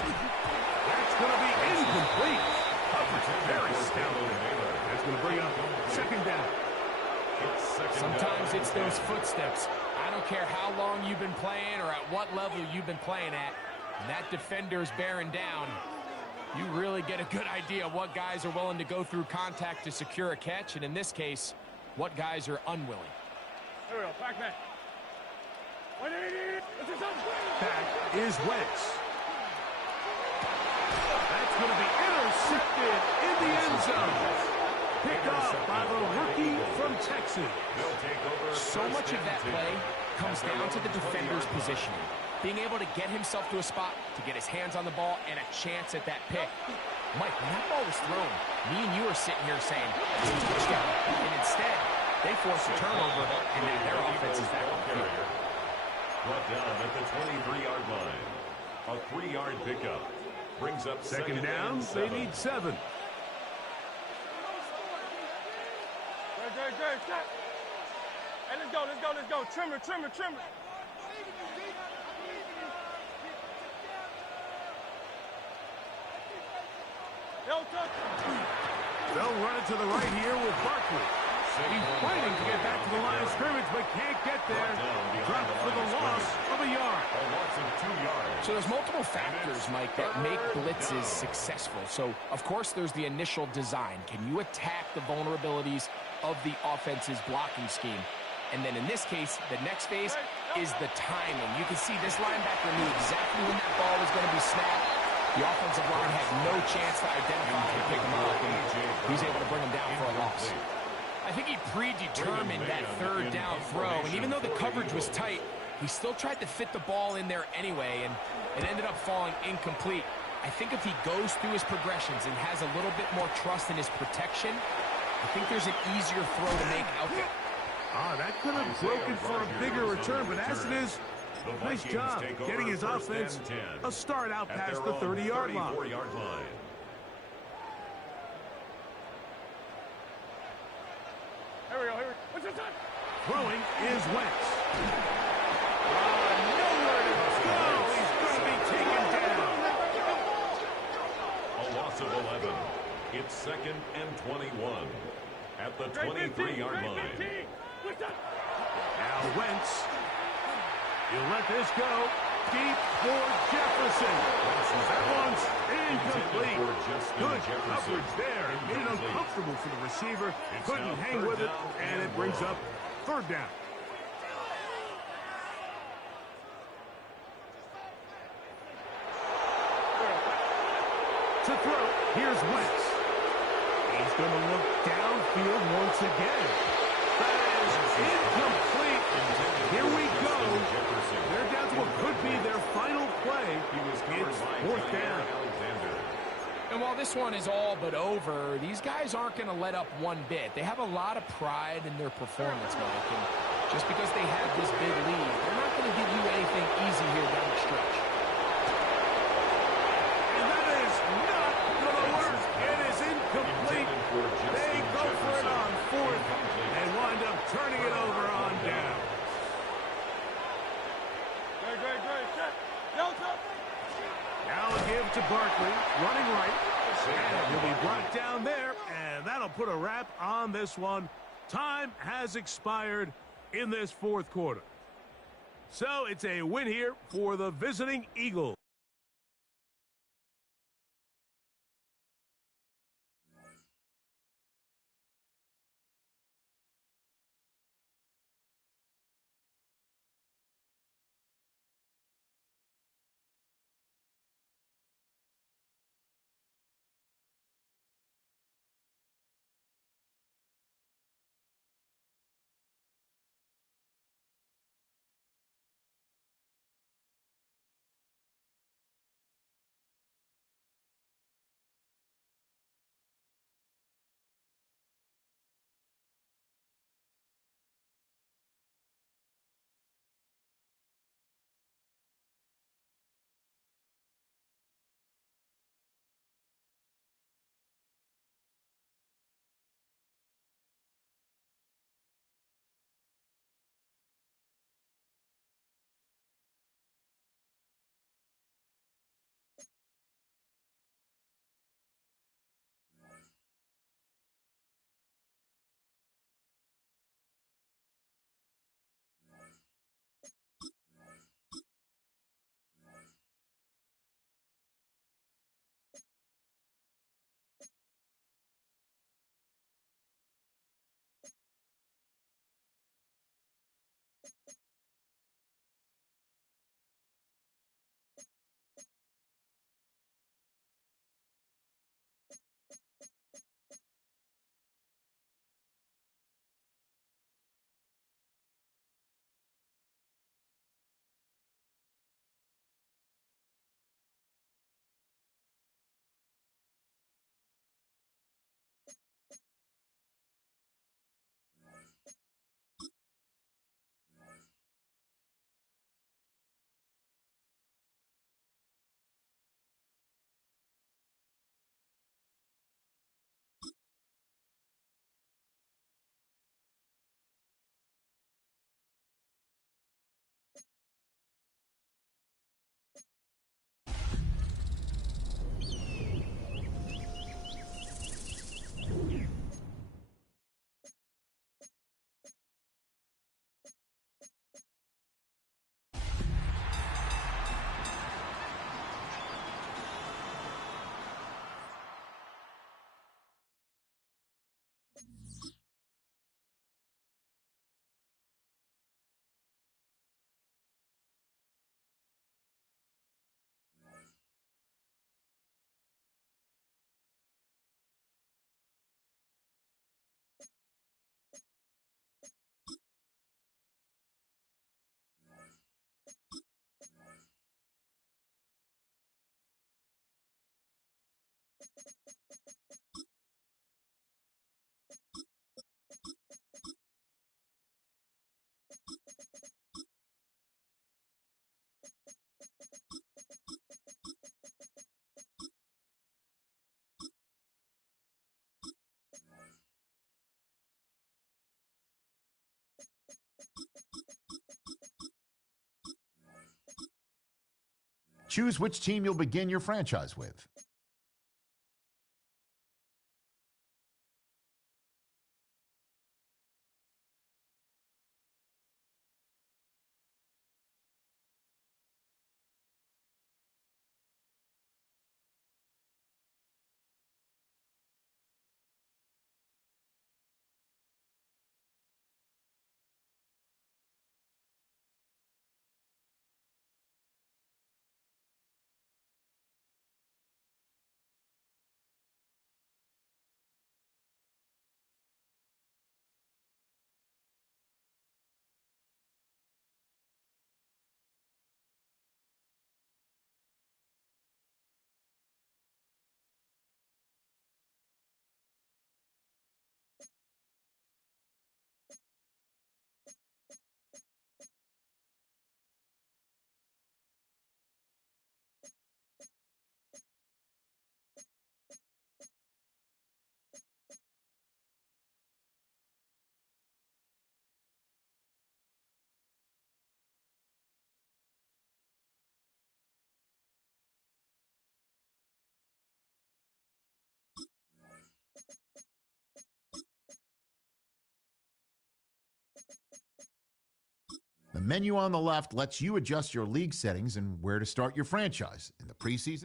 That's going to be incomplete. Very stout. That's going to bring up 2nd down. Sometimes it's those footsteps. I don't care how long you've been playing or at what level you've been playing at. When that defender's bearing down, you really get a good idea of what guys are willing to go through contact to secure a catch, and in this case, what guys are unwilling. Here we go, back man. Back is Wentz. That's going to be intercepted in the end zone. Picked up by the rookie from Texas. So much of that play comes down to the defender's positioning. Being able to get himself to a spot, to get his hands on the ball, and a chance at that pick. Mike, when that ball was thrown, me and you are sitting here saying, it's a touchdown. And instead, they force a turnover, and now their offense is back on the field. Brought down at the 23-yard line. A 3-yard pickup. Brings up 2nd down, they need 7. Great. Hey, let's go. Trimmer. They'll run it to the right here with Barkley. He's fighting to get back to the line of scrimmage, but can't get there. Dropped for the loss of a yard. A loss of 2 yards. So there's multiple factors, Mike, that make blitzes successful. So, of course, there's the initial design. Can you attack the vulnerabilities of the offense's blocking scheme? And then in this case, the next phase is the timing. You can see this linebacker knew exactly when that ball was going to be snapped. The offensive line had no chance to identify and pick him up, and he's able to bring him down for a loss. I think he predetermined that third down throw, and even though the coverage was tight, he still tried to fit the ball in there anyway, and it ended up falling incomplete. I think if he goes through his progressions and has a little bit more trust in his protection, I think there's an easier throw to make out there. That could have broken for a bigger return, but as it is, nice job getting his offense a start out past the 30-yard line. Here we go. What's your time? Throwing is Wentz. Nowhere to go. He's going to be taken down. A loss of 11. It's 2nd and 21 at the 23-yard line. Now Wentz, he'll let this go deep for Jefferson. That one's incomplete. Good coverage there. Made it uncomfortable for the receiver. Couldn't hang with it, and it brings up third down. To throw, here's Wentz. He's going to look downfield once again. That is incomplete. Here we go. They're down to what could be their final play. It's fourth down. And while this one is all but over, these guys aren't going to let up one bit. They have a lot of pride in their performance, Mike. And just because they have this big lead, they're not going to give you anything easy here down the stretch. And that is not going to work. It is incomplete. They go for it on fourth and wind up turning it over on down. Now a give to Barkley, running right. And he'll be brought down there, and that'll put a wrap on this one. Time has expired in this fourth quarter. So it's a win here for the visiting Eagles. Choose which team you'll begin your franchise with. The menu on the left lets you adjust your league settings and where to start your franchise in the preseason.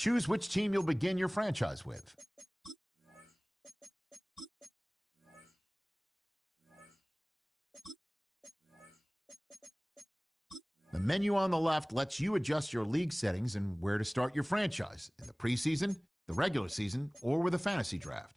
Choose which team you'll begin your franchise with. The menu on the left lets you adjust your league settings and where to start your franchise in the preseason, the regular season, or with a fantasy draft.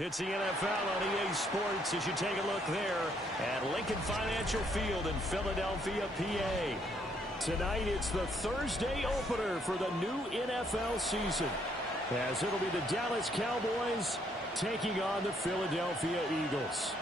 It's the NFL on EA Sports as you take a look there at Lincoln Financial Field in Philadelphia, PA. Tonight, it's the Thursday opener for the new NFL season, as it'll be the Dallas Cowboys taking on the Philadelphia Eagles.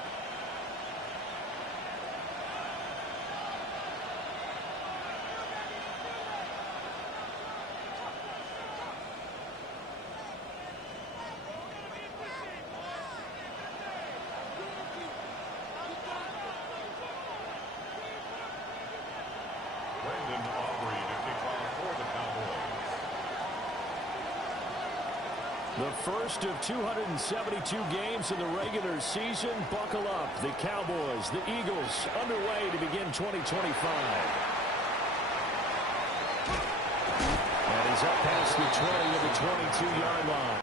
The first of 272 games in the regular season. Buckle up. The Cowboys, the Eagles, underway to begin 2025. And he's up past the 20 of the 22-yard line.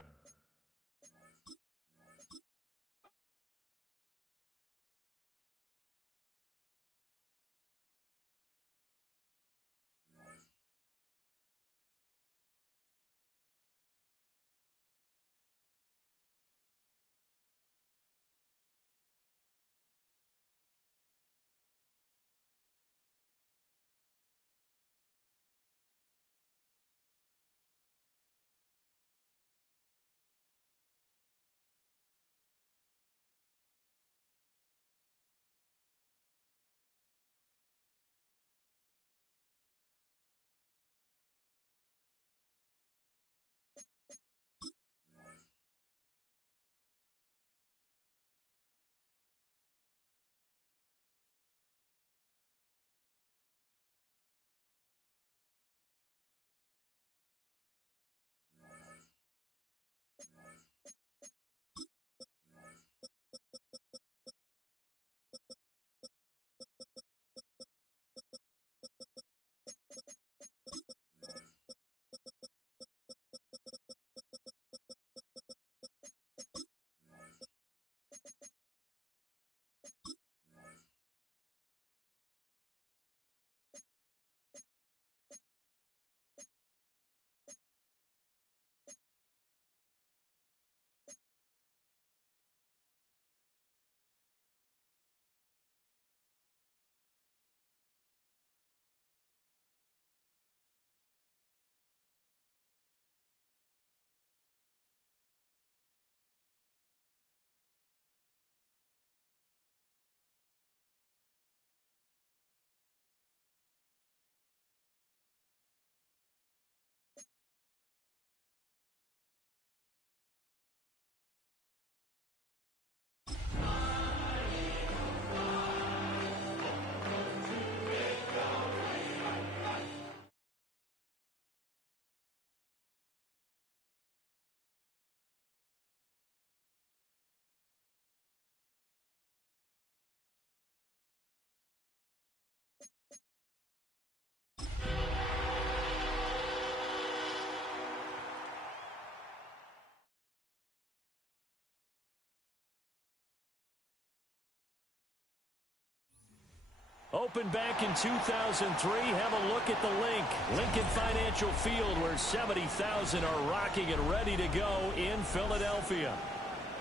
Opened back in 2003. Have a look at the link. Lincoln Financial Field, where 70,000 are rocking and ready to go in Philadelphia.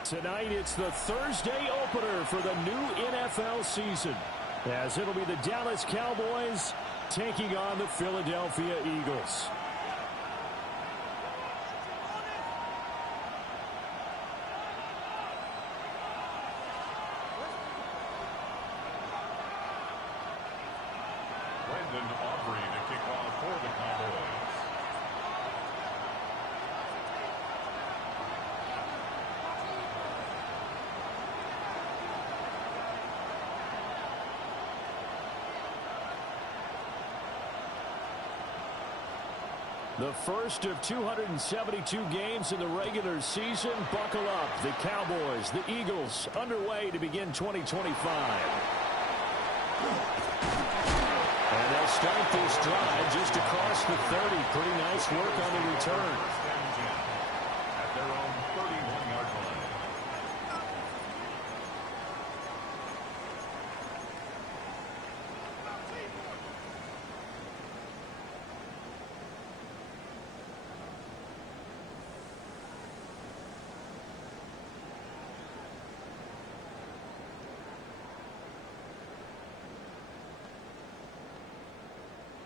Tonight, it's the Thursday opener for the new NFL season, as it'll be the Dallas Cowboys taking on the Philadelphia Eagles. The first of 272 games in the regular season. Buckle up. The Cowboys, the Eagles, underway to begin 2025. And they'll start this drive just across the 30. Pretty nice work on the return. At their own 31-yard line.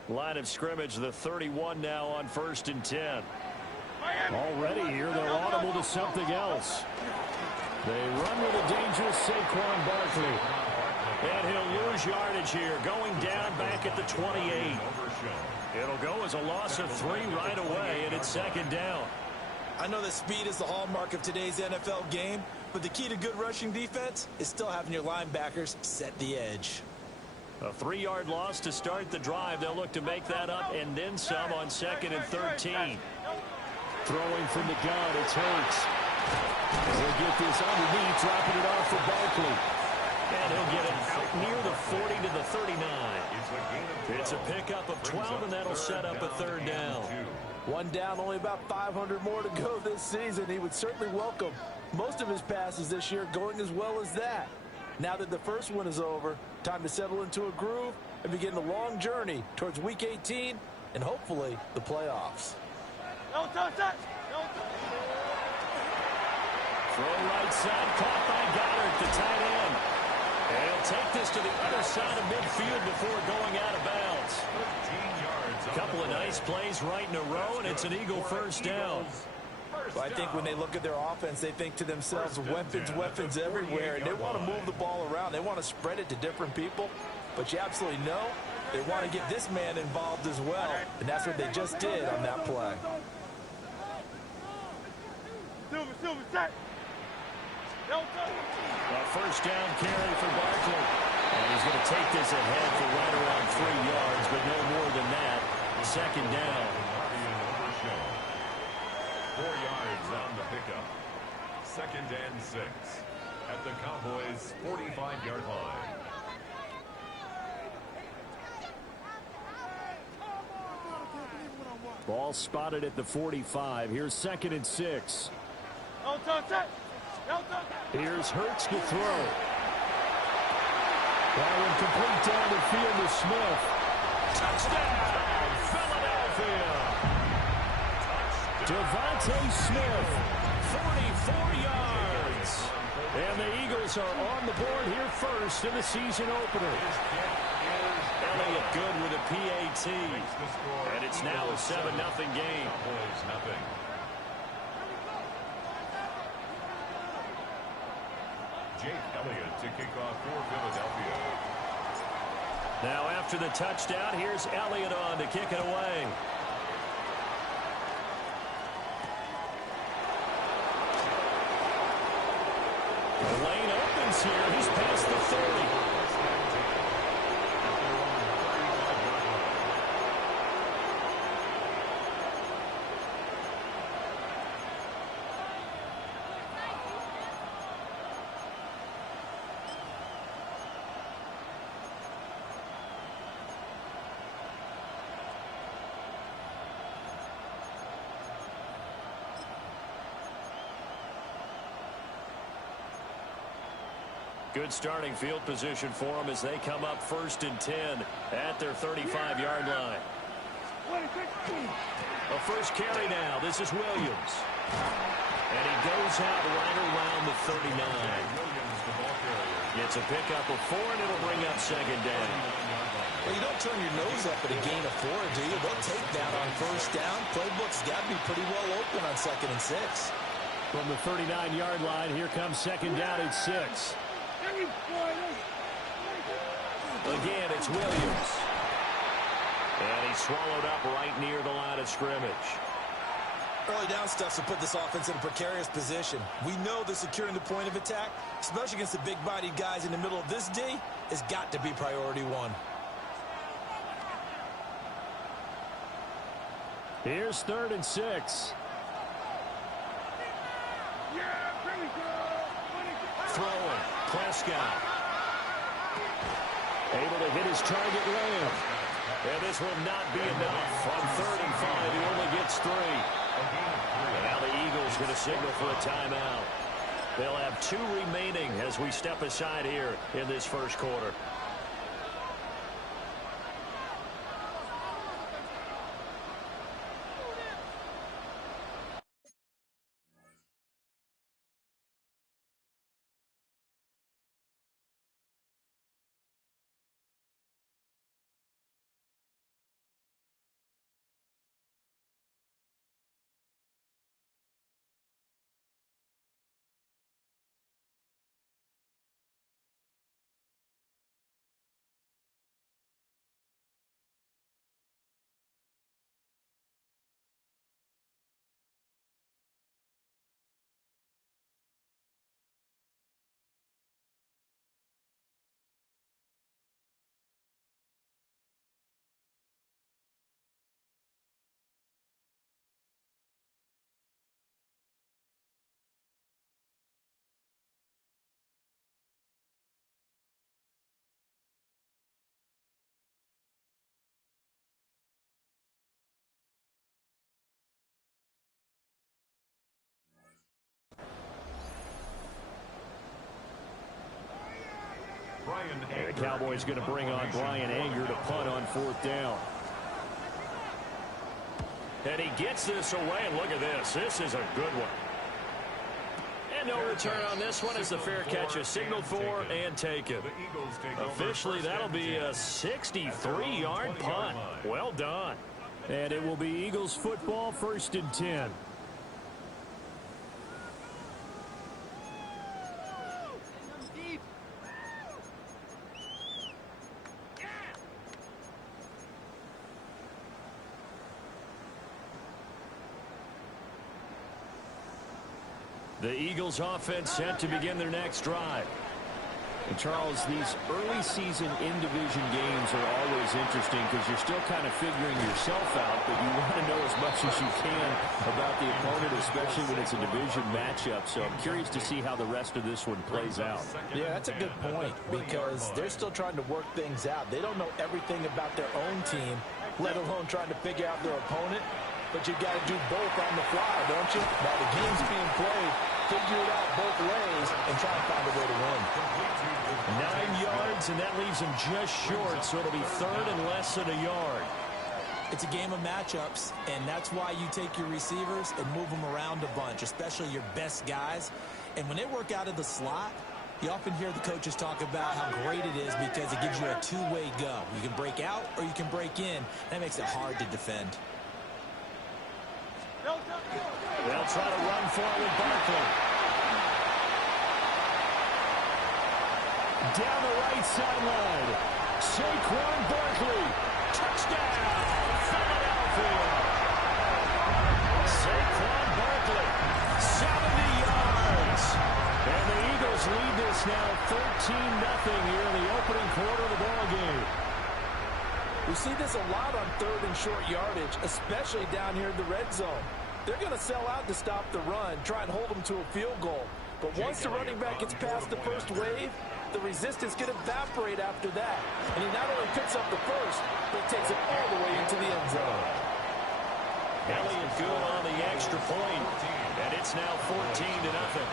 Line of scrimmage, the 31 now on 1st and 10. Already here, they're audible to something else. They run with a dangerous Saquon Barkley. And he'll lose yardage here, going down back at the 28. It'll go as a loss of 3 right away, and it's 2nd down. I know that speed is the hallmark of today's NFL game, but the key to good rushing defense is still having your linebackers set the edge. A 3-yard loss to start the drive. They'll look to make that up and then some on 2nd and 13. Throwing from the gun, it's Hurts. He'll get this underneath, dropping it off for Barkley. And he'll get it out near the 40 to the 39. It's a pickup of 12, and that'll set up a 3rd down. One down, only about 500 more to go this season. He would certainly welcome most of his passes this year going as well as that. Now that the first one is over, time to settle into a groove and begin the long journey towards Week 18 and hopefully the playoffs. Throw right side, caught by Goddard, the tight end. And he'll take this to the other side of midfield before going out of bounds. A couple of nice plays right in a row, and it's an Eagle 1st down. Well, I think when they look at their offense, they think to themselves, weapons everywhere, and they want to move the ball around. They want to spread it to different people, but you absolutely know they want to get this man involved as well, and that's what they just did on that play. A 1st down carry for Barkley. And he's going to take this ahead for right around 3 yards, but no more than that. 2nd down. 4 yards on the pickup. 2nd and 6 at the Cowboys' 45-yard line. Ball spotted at the 45. Here's 2nd and 6. Here's Hurts to throw. That one complete down the field to Smith. Touchdown, Philadelphia. Devontae Smith, 44 yards. And the Eagles are on the board here first in the season opener. Elliott good with a PAT. And it's now a 7-0 game. Jake Elliott to kick off for Philadelphia. Now after the touchdown, here's Elliott on to kick it away. The lane opens here. He's past the 30. Good starting field position for them as they come up 1st and 10 at their 35-yard line. A first carry now. This is Williams. And he goes out right around the 39. It's a pickup of 4, and it'll bring up 2nd down. Well, you don't turn your nose up at a gain of 4, do you? They'll take that on 1st down. Playbook's got to be pretty well open on 2nd and 6. From the 39-yard line, here comes 2nd down at 6. Again, it's Williams. And he's swallowed up right near the line of scrimmage. Early down stuff to put this offense in a precarious position. We know that securing the point of attack, especially against the big-bodied guys in the middle of this D, has got to be priority 1. Here's 3rd and 6. Throwing. Prescott. Able to hit his target Lamb. And this will not be enough. On 3rd and 5, he only gets 3. And now the Eagles going to signal for a timeout. They'll have 2 remaining as we step aside here in this first quarter. And the Cowboys going to bring on Brian Anger to punt on 4th down. And he gets this away, and look at this. This is a good one. And no return on this one as the fair catch is signaled for and taken. Officially, that'll be a 63-yard punt. Well done. And it will be Eagles football, 1st and 10. The Eagles offense set to begin their next drive. And Charles, these early season in-division games are always interesting because you're still kind of figuring yourself out, but you want to know as much as you can about the opponent, especially when it's a division matchup. So I'm curious to see how the rest of this one plays out. Yeah, that's a good point because they're still trying to work things out. They don't know everything about their own team, let alone trying to figure out their opponent. But you got to do both on the fly, don't you? While the game's being played, figure it out both ways and try and find a way to win. 9 yards, and that leaves him just short, so it'll be 3rd and less than a yard. It's a game of matchups, and that's why you take your receivers and move them around a bunch, especially your best guys. And when they work out of the slot, you often hear the coaches talk about how great it is because it gives you a two-way go. You can break out or you can break in. That makes it hard to defend. They'll try to run for it with Barkley. Down the right sideline. Saquon Barkley. Touchdown, Philadelphia. Saquon Barkley, 70 yards. And the Eagles lead this now 13-0 here in the opening quarter of the ball game. We see this a lot on 3rd and short yardage, especially down here in the red zone. They're going to sell out to stop the run, try and hold them to a field goal. But once the running back gets past the first wave, the resistance can evaporate after that. And he not only picks up the first, but takes it all the way into the end zone. Elliott good on the extra point, and it's now 14-0.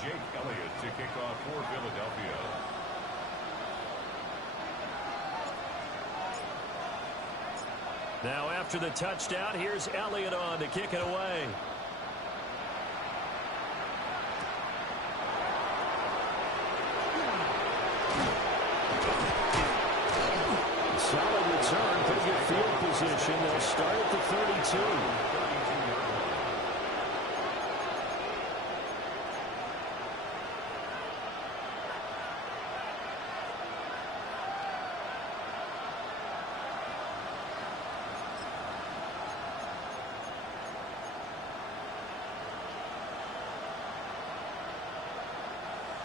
Jake Elliott to kick off for Philadelphia. Now after the touchdown, here's Elliott on to kick it away. Solid return, pretty good field position. They'll start at the 32.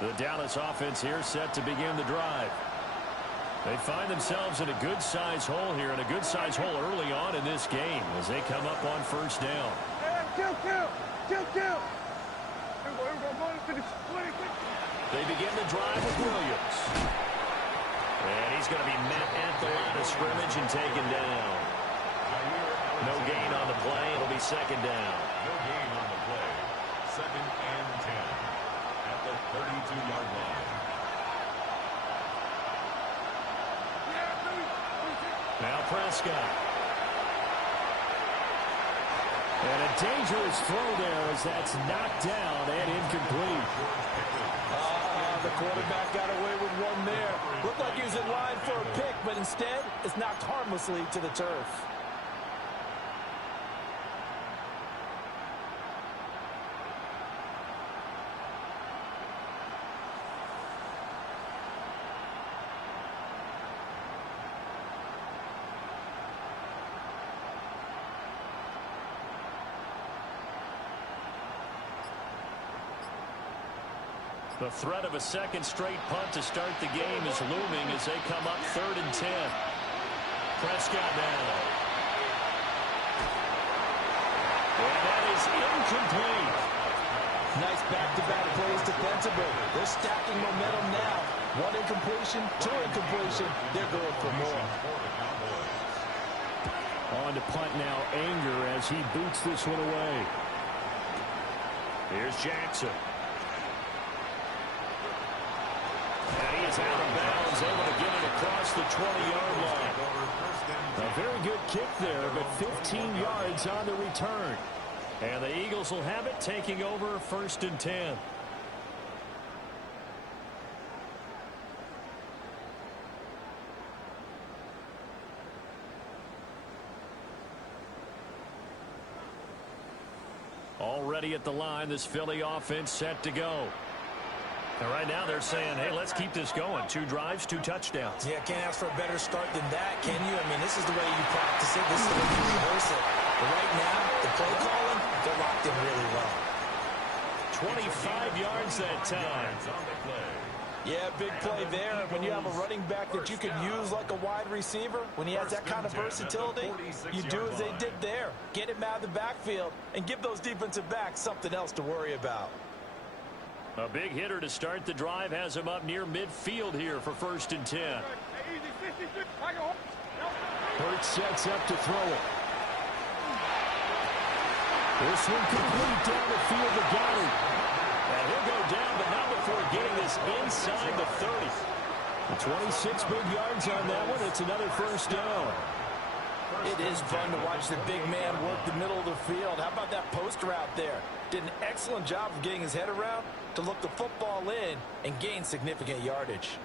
The Dallas offense here set to begin the drive. They find themselves in a good-sized hole here, and a good-sized hole early on in this game as they come up on 1st down. They begin the drive with Williams. And he's going to be met at the line of scrimmage and taken down. No gain on the play. It'll be 2nd down. No gain on the play. 2nd and 10 at the 32-yard line. Now Prescott. And a dangerous throw there as that's knocked down and incomplete. The quarterback got away with one there. Looked like he was in line for a pick, but instead it's knocked harmlessly to the turf. The threat of a second straight punt to start the game is looming as they come up 3rd and 10. Prescott now. And that is incomplete. Nice back-to-back plays defensively. They're stacking momentum now. One incompletion, two incompletion. They're going for more. On to punt now, Anger as he boots this one away. Here's Jackson. And he is out of bounds, able to get it across the 20-yard line. A very good kick there, but 15 yards on the return. And the Eagles will have it, taking over 1st and 10. Already at the line, this Philly offense set to go. And right now they're saying, hey, let's keep this going. 2 drives, 2 touchdowns. Yeah, can't ask for a better start than that, can you? I mean, this is the way you practice it. This is the way you rehearse it. But right now, the play calling, they're locked in really well. 25 yards that time. Yeah, big play there. When you have a running back that you can use like a wide receiver, when he has that kind of versatility, you do as they did there. Get him out of the backfield and give those defensive backs something else to worry about. A big hitter to start the drive has him up near midfield here for 1st and 10. Hurts sets up to throw it. This one complete down the field to Goddard. And he'll go down, but not before getting this inside the 30. 26 big yards on that one. It's another 1st down. It is fun to watch the big man work the middle of the field. How about that post route there? Did an excellent job of getting his head around to look the football in and gain significant yardage.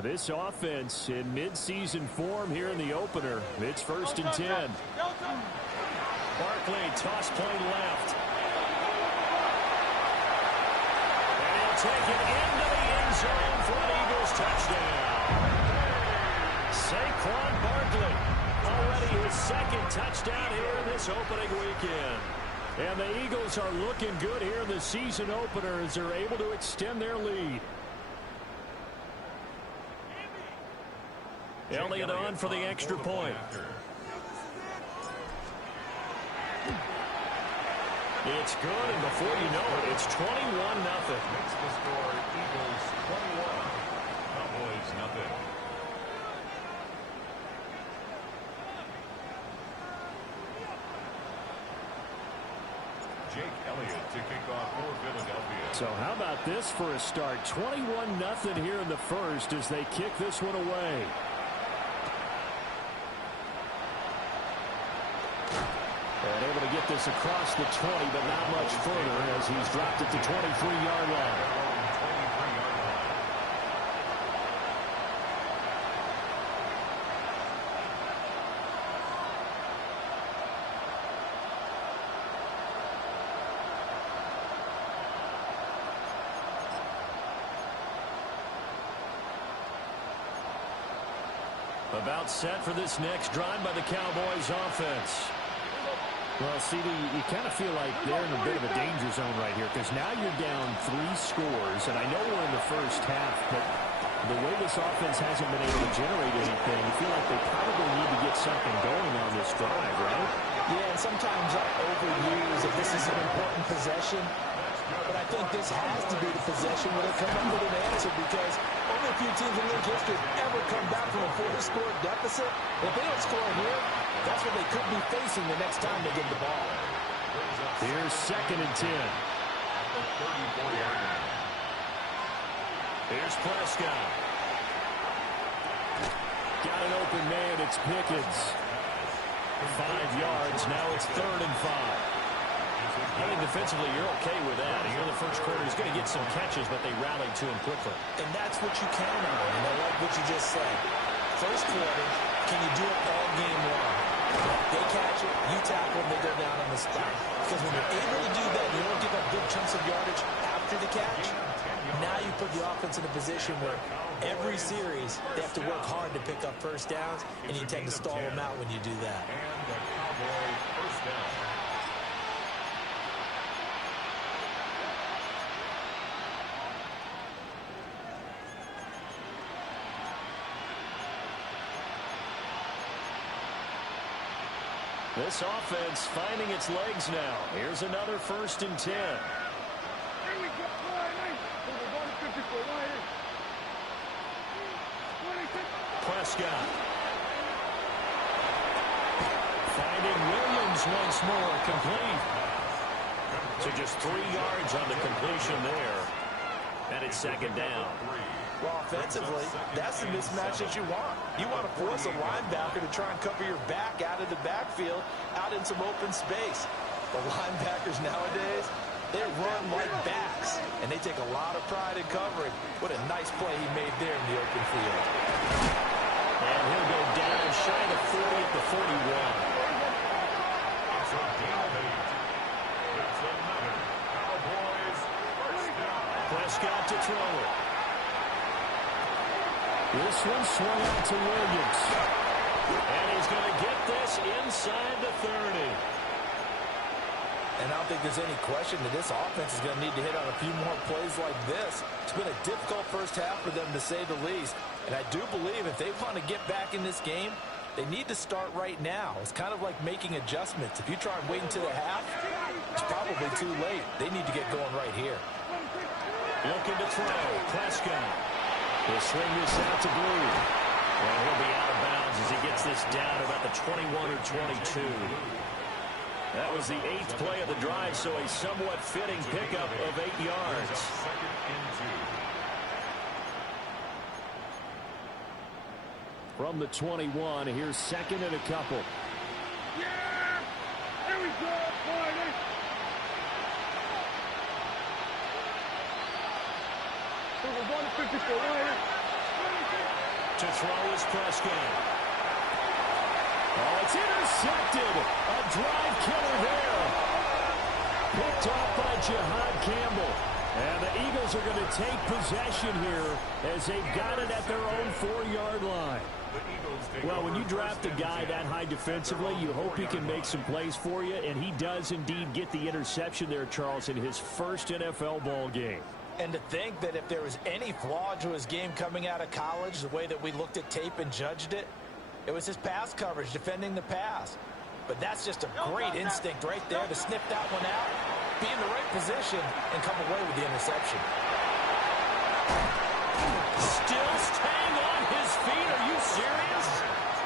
This offense in midseason form here in the opener. It's 1st and 10. Barkley toss play left. And he'll take it into the end zone for an Eagles touchdown. Saquon Barkley, already his 2nd touchdown here in this opening weekend. And the Eagles are looking good here in the season opener as they're able to extend their lead. Elliott on for the extra point. It's good, and before you know it, it's 21-0. Makes the score Eagles 21, Cowboys nothing. Jake Elliott to kick off for Philadelphia. So how about this for a start? 21-0 here in the 1st as they kick this one away. And able to get this across the 20, but not much further as he's dropped it to 23-yard line. About set for this next drive by the Cowboys offense. Well, CD, you kind of feel like they're in a bit of a danger zone right here because now you're down 3 scores, and I know we're in the first half, but the way this offense hasn't been able to generate anything, you feel like they probably need to get something going on this drive, right? Yeah, and sometimes I overuse if this is an important possession, but I think this has to be the possession where they come up with an answer because only a few teams in league history have ever come back from a 40-score deficit. If they don't score here, that's what they could be facing the next time they get the ball. Here's 2nd and 10. Here's Prescott. Got an open man. It's Pickens. 5 yards. Now it's 3rd and 5. I think defensively you're okay with that. Here in the first quarter, he's going to get some catches, but they rallied to him quickly. And that's what you count on. And I like what you just said. First quarter, can you do it all game long? They catch it, you tackle them, they go down on the spot. Because when you're able to do that, you don't give up big chunks of yardage after the catch. Now you put the offense in a position where every series they have to work hard to pick up first downs, and you tend to stall them out when you do that. And the Cowboy first down. This offense finding its legs now. Here's another 1st and 10. Prescott. Finding Williams once more, complete. So just 3 yards on the completion there. And it's 2nd down. Well, offensively, that's the mismatch that you want. You want to force a linebacker to try and cover your back out of the backfield, out in some open space. The linebackers nowadays, they run like backs, and they take a lot of pride in covering. What a nice play he made there in the open field. And he'll go down shy of the 40 at the 41. It's a gain of 8. That's another Cowboys first down. Prescott to throw it. This one swung out to Williams. And he's going to get this inside the 30. And I don't think there's any question that this offense is going to need to hit on a few more plays like this. It's been a difficult first half for them, to say the least. And I do believe if they want to get back in this game, they need to start right now. It's kind of like making adjustments. If you try and wait until the half, it's probably too late. They need to get going right here. Looking to throw. Prescott. He'll swing this out to Blue. And he'll be out of bounds as he gets this down about the 21 or 22. That was the 8th play of the drive, so a somewhat fitting pickup of 8 yards. 2nd and 2. From the 21, here's 2nd and a couple. Yeah! Here we go, boys! We're going to 54 right here. To throw is Prescott. Oh, it's intercepted. A drive killer there. Picked off by Jihad Campbell. And the Eagles are going to take possession here as they've got it at their own 4-yard line. Well, when you draft a guy that high defensively, you hope he can make some plays for you, and he does indeed get the interception there, Charles, in his first NFL ball game. And to think that if there was any flaw to his game coming out of college, the way that we looked at tape and judged it, it was his pass coverage, defending the pass. But that's just a great instinct right there to sniff that one out, be in the right position, and come away with the interception. Still staying on his feet. Are you serious?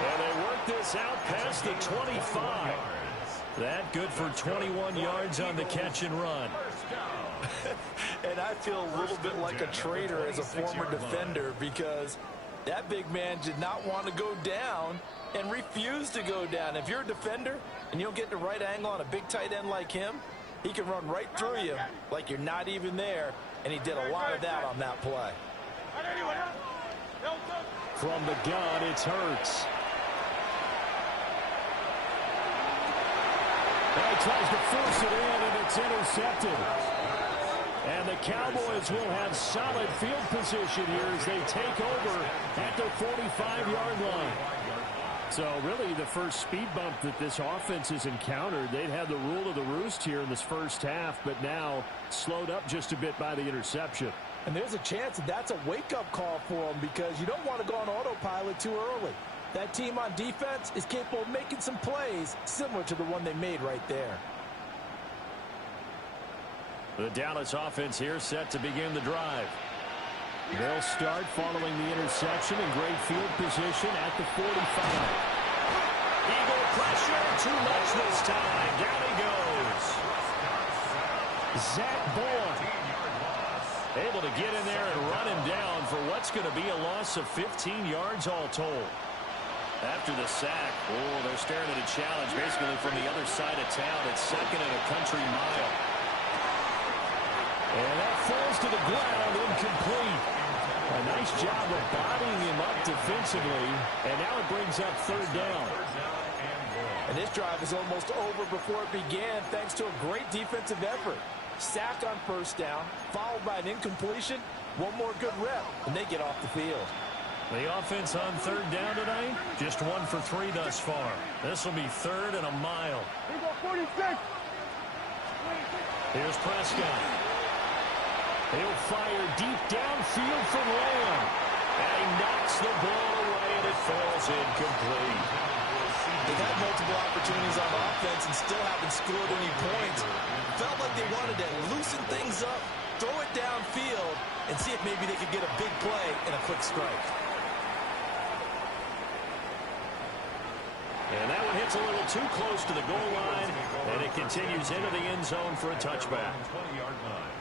And they work this out past the 25. That good for 21 yards on the catch and run. And I feel a little bit like a traitor as a former defender, because that big man did not want to go down and refused to go down. If you're a defender and you don't get the right angle on a big tight end like him, he can run right through you like you're not even there, and he did a lot of that on that play. From the gun, it's Hurts. And he tries to force it in, and it's intercepted. And the Cowboys will have solid field position here as they take over at their 45-yard line. So really the first speed bump that this offense has encountered, they'd had the rule of the roost here in this first half, but now slowed up just a bit by the interception. And there's a chance that that's a wake-up call for them, because you don't want to go on autopilot too early. That team on defense is capable of making some plays similar to the one they made right there. The Dallas offense here set to begin the drive. They'll start following the interception in great field position at the 45. Eagle pressure, too much this time. Down he goes. Zach Bourne able to get in there and run him down for what's going to be a loss of 15 yards all told. After the sack, they're staring at a challenge basically from the other side of town. It's 2nd and a country mile. And that falls to the ground, incomplete. A nice job of bodying him up defensively, and now it brings up 3rd down. And this drive is almost over before it began, thanks to a great defensive effort. Sack on 1st down, followed by an incompletion, one more good rep, and they get off the field. The offense on 3rd down tonight, just 1 for 3 thus far. This will be 3rd and a mile. Here's Prescott. He'll fire deep downfield from Lamb. And he knocks the ball away, and it falls incomplete. They've had multiple opportunities on offense and still haven't scored any points. Felt like they wanted to loosen things up, throw it downfield, and see if maybe they could get a big play and a quick strike. And that one hits a little too close to the goal line, and it continues into the end zone for a touchback. 20-yard line.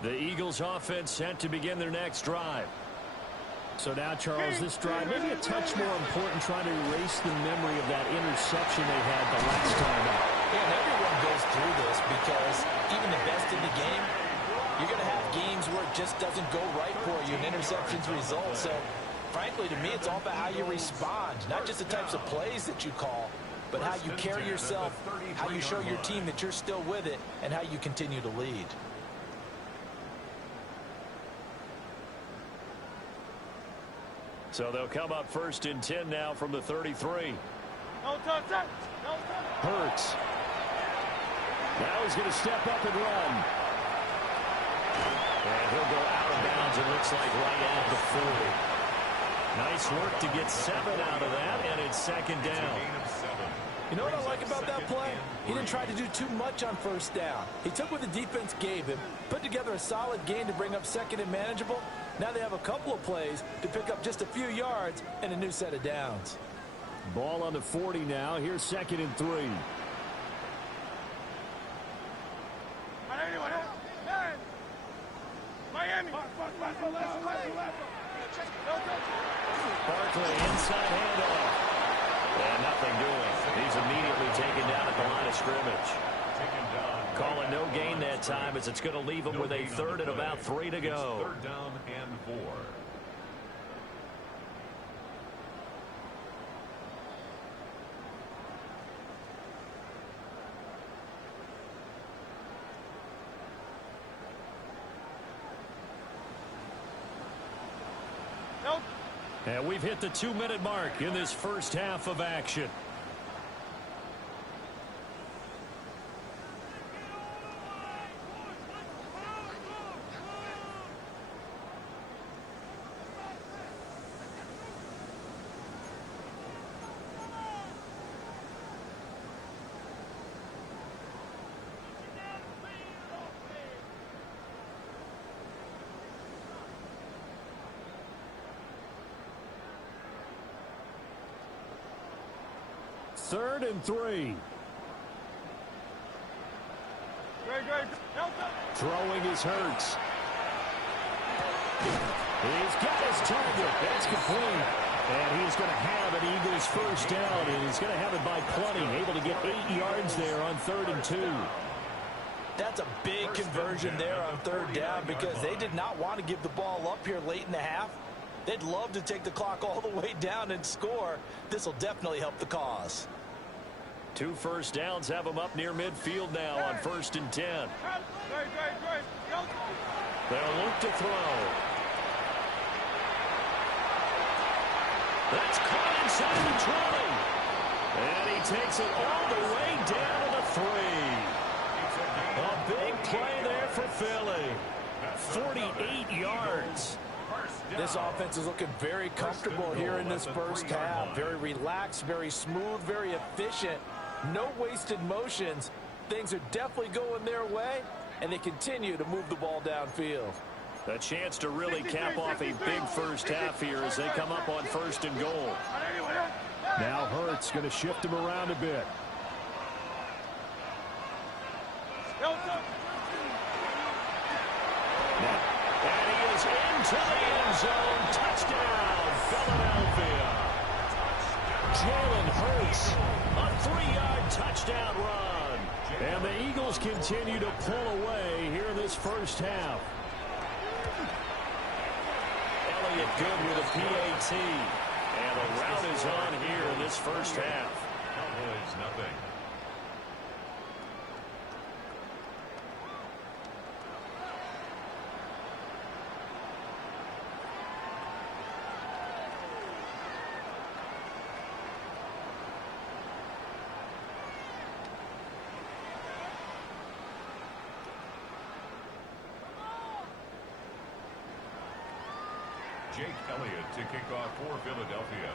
The Eagles offense set to begin their next drive. So now, Charles, this drive maybe a touch more important, trying to erase the memory of that interception they had the last time out. Yeah, and everyone goes through this because even the best in the game, you're going to have games where it just doesn't go right for you and interceptions result. So, frankly, to me, it's all about how you respond, not just the types of plays that you call, but how you carry yourself, how you show your team that you're still with it, and how you continue to lead. So they'll come up 1st and 10 now from the 33. Hurts. Now he's going to step up and run. And he'll go out of bounds, it looks like right at the 40. Nice work to get 7 out of that, and it's 2nd down. You know what I like about that play? He didn't try to do too much on 1st down. He took what the defense gave him, put together a solid gain to bring up 2nd and manageable. Now they have a couple of plays to pick up just a few yards and a new set of downs. Ball on the 40 now. Here's 2nd and 3. Barkley inside handoff. And nothing doing. He's immediately taken down at the line of scrimmage. Calling no gain that time as it's going to leave him with a 3rd and about 3 to go. 3rd down and 4. And we've hit the 2-minute mark in this first half of action. Third and 3. Throwing is Hurts. He's got his target. That's complete. And he's going to have an Eagles first down, and he's going to have it by plenty. Able to get 8 yards there on 3rd and 2. That's a big conversion there on 3rd down because they did not want to give the ball up here late in the half. They'd love to take the clock all the way down and score. This will definitely help the cause. 2 first downs have them up near midfield now on 1st and 10. They'll look to throw. That's caught inside the 20. And he takes it all the way down to the 3. A big play there for Philly. 48 yards. This offense is looking very comfortable here in this first half. Very relaxed, very smooth, very efficient. No wasted motions. Things are definitely going their way, and they continue to move the ball downfield. A chance to really cap off a big first half here as they come up on 1st and goal. Now Hurts going to shift him around a bit. And he is into the end zone. Touchdown, Philadelphia. Jalen Hurts, a 3-yard touchdown run. And the Eagles continue to pull away here in this first half. Elliott good with a PAT. And the route is on here in this first half. Cowboys nothing. Jake Elliott to kick off for Philadelphia.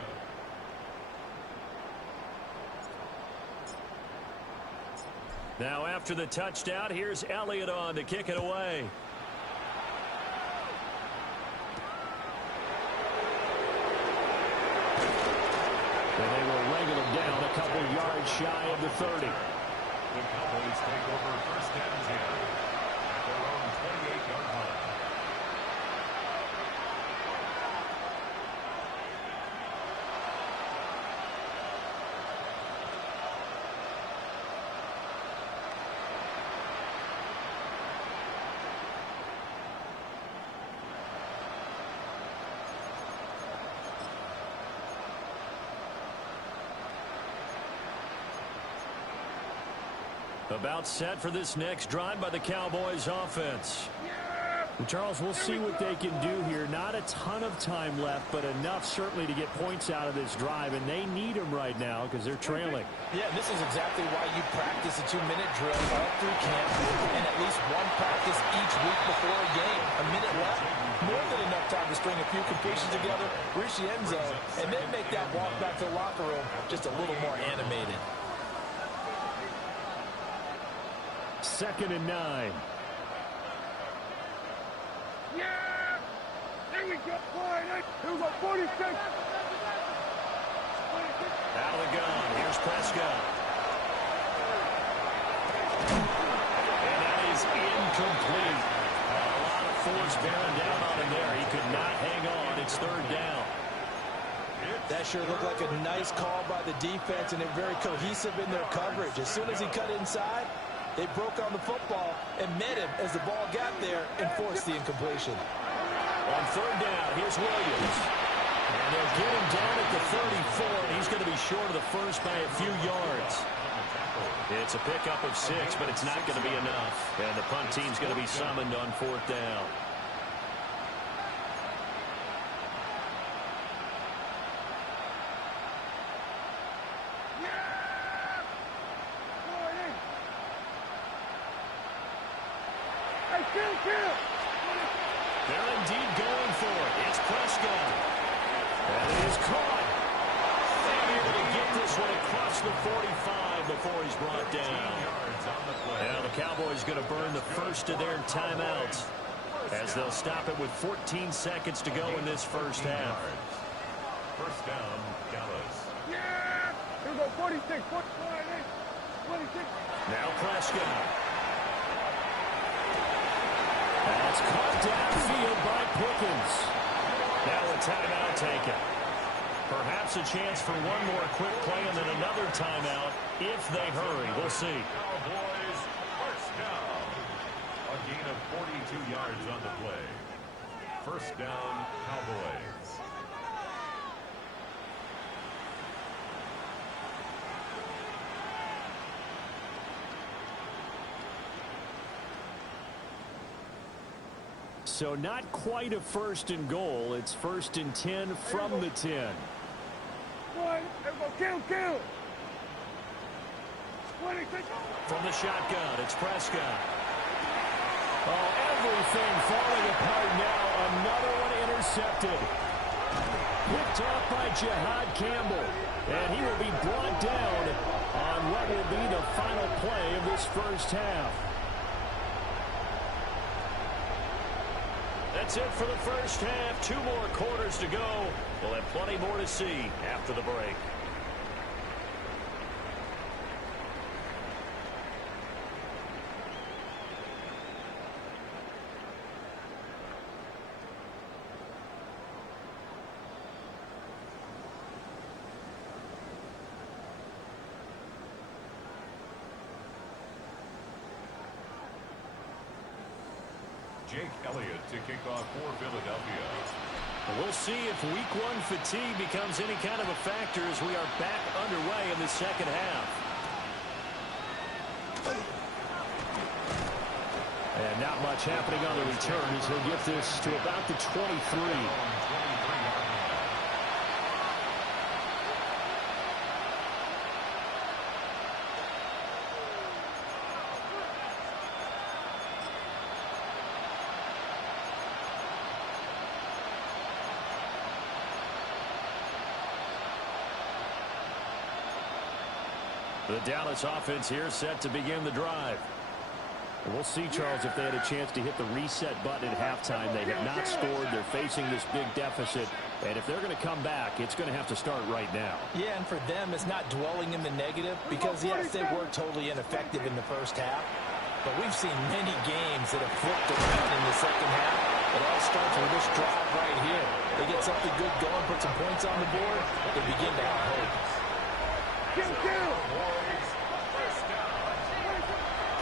Now after the touchdown, here's Elliott on to kick it away. And they will wrangle him down a couple yards shy of the 30. The Cowboys take over first and 10 at their own 28-yard line. About set for this next drive by the Cowboys offense. And Charles, we'll see what they can do here. Not a ton of time left, but enough certainly to get points out of this drive, and they need them right now because they're trailing. Yeah, this is exactly why you practice a 2-minute drill all through camp and at least one practice each week before a game. A minute left, more than enough time to string a few completions together, reach the end zone, and then make that walk back to the locker room just a little more animated. 2nd and 9. Yeah! There we go. Here we go, 46. Out of the gun. Here's Prescott. And that is incomplete. A lot of force bearing down on him there. He could not hang on. It's 3rd down. That sure looked like a nice call by the defense, and they're very cohesive in their coverage. As soon as he cut inside, they broke on the football and met him as the ball got there and forced the incompletion. On 3rd down, here's Williams. And they'll get him down at the 34, and he's going to be short of the first by a few yards. It's a pickup of 6, but it's not going to be enough. And the punt team's going to be summoned on 4th down. They're indeed going for it. It's Prescott. And it is caught. And able to get this one across the 45 before he's brought down. Now the Cowboys going to burn the first of their timeouts as they'll stop it with 14 seconds to go in this first half. First down, Dallas. Yeah! Here we go, 46. 26. Now Prescott. That's caught downfield by Pickens. Now a timeout taken. Perhaps a chance for one more quick play and then another timeout if they hurry. We'll see. Cowboys first down. A gain of 42 yards on the play. First down, Cowboys. So not quite a 1st and goal. It's 1st and 10 from the 10. Kill. 26. From the shotgun, it's Prescott. Oh, everything falling apart now. Another one intercepted. Picked off by Jihad Campbell. And he will be brought down on what will be the final play of this first half. That's it for the first half. 2 more quarters to go. We'll have plenty more to see after the break. Jake Elliott to kick off for Philadelphia. We'll see if week 1 fatigue becomes any kind of a factor as we are back underway in the second half. And not much happening on the return as he'll get this to about the 23. The Dallas offense here set to begin the drive. We'll see, Charles, if they had a chance to hit the reset button at halftime. They have not scored. They're facing this big deficit. And if they're going to come back, it's going to have to start right now. Yeah, and for them, it's not dwelling in the negative because, yes, they were totally ineffective in the first half. But we've seen many games that have flipped around in the second half. It all starts with this drive right here. They get something good going, put some points on the board, they begin to have hope.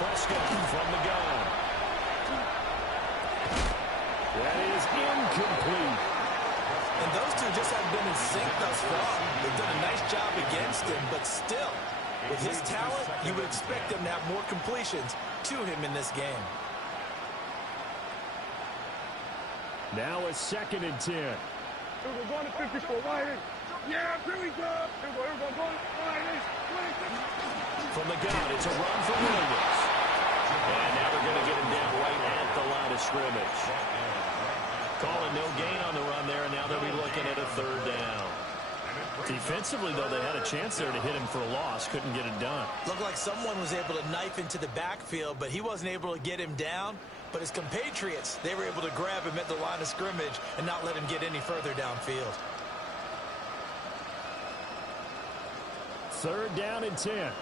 Prescott from the gun. That is incomplete. And those two just haven't been in sync thus far. They've done a nice job against him, but still, with his talent, you would expect them to have more completions to him in this game. Now a 2nd and 10. We're going to 54. Yeah, here we go. Here we go. From the gun, it's a run for Williams. And now they're going to get him down right at the line of scrimmage. Calling no gain on the run there, and now they'll be looking at a 3rd down. Defensively, though, they had a chance there to hit him for a loss. Couldn't get it done. Looked like someone was able to knife into the backfield, but he wasn't able to get him down. But his compatriots, they were able to grab him at the line of scrimmage and not let him get any further downfield. 3rd down and 10.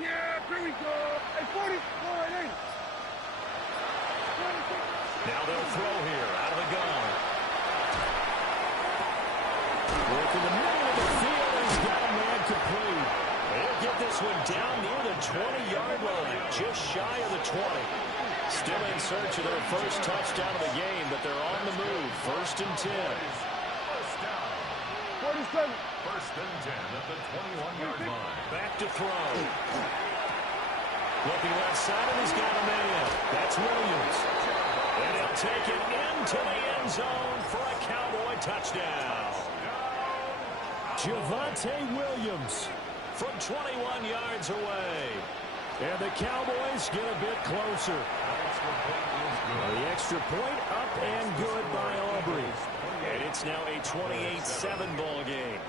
Yeah, here we go. At 40. Now they'll throw here out of the gun. Work in the middle of the field. He's got a man complete. He'll get this one down near the 20-yard line, just shy of the 20. Still in search of their first touchdown of the game, but they're on the move. 1st and 10. 47. 1st and 10 at the 21-yard line. Back to throw. Looking left side, and he's got a man. That's Williams. And he'll take it into the end zone for a Cowboy touchdown. Javonte Williams from 21 yards away. And the Cowboys get a bit closer. The extra point up and good by Aubrey. And it's now a 28-7 ball game.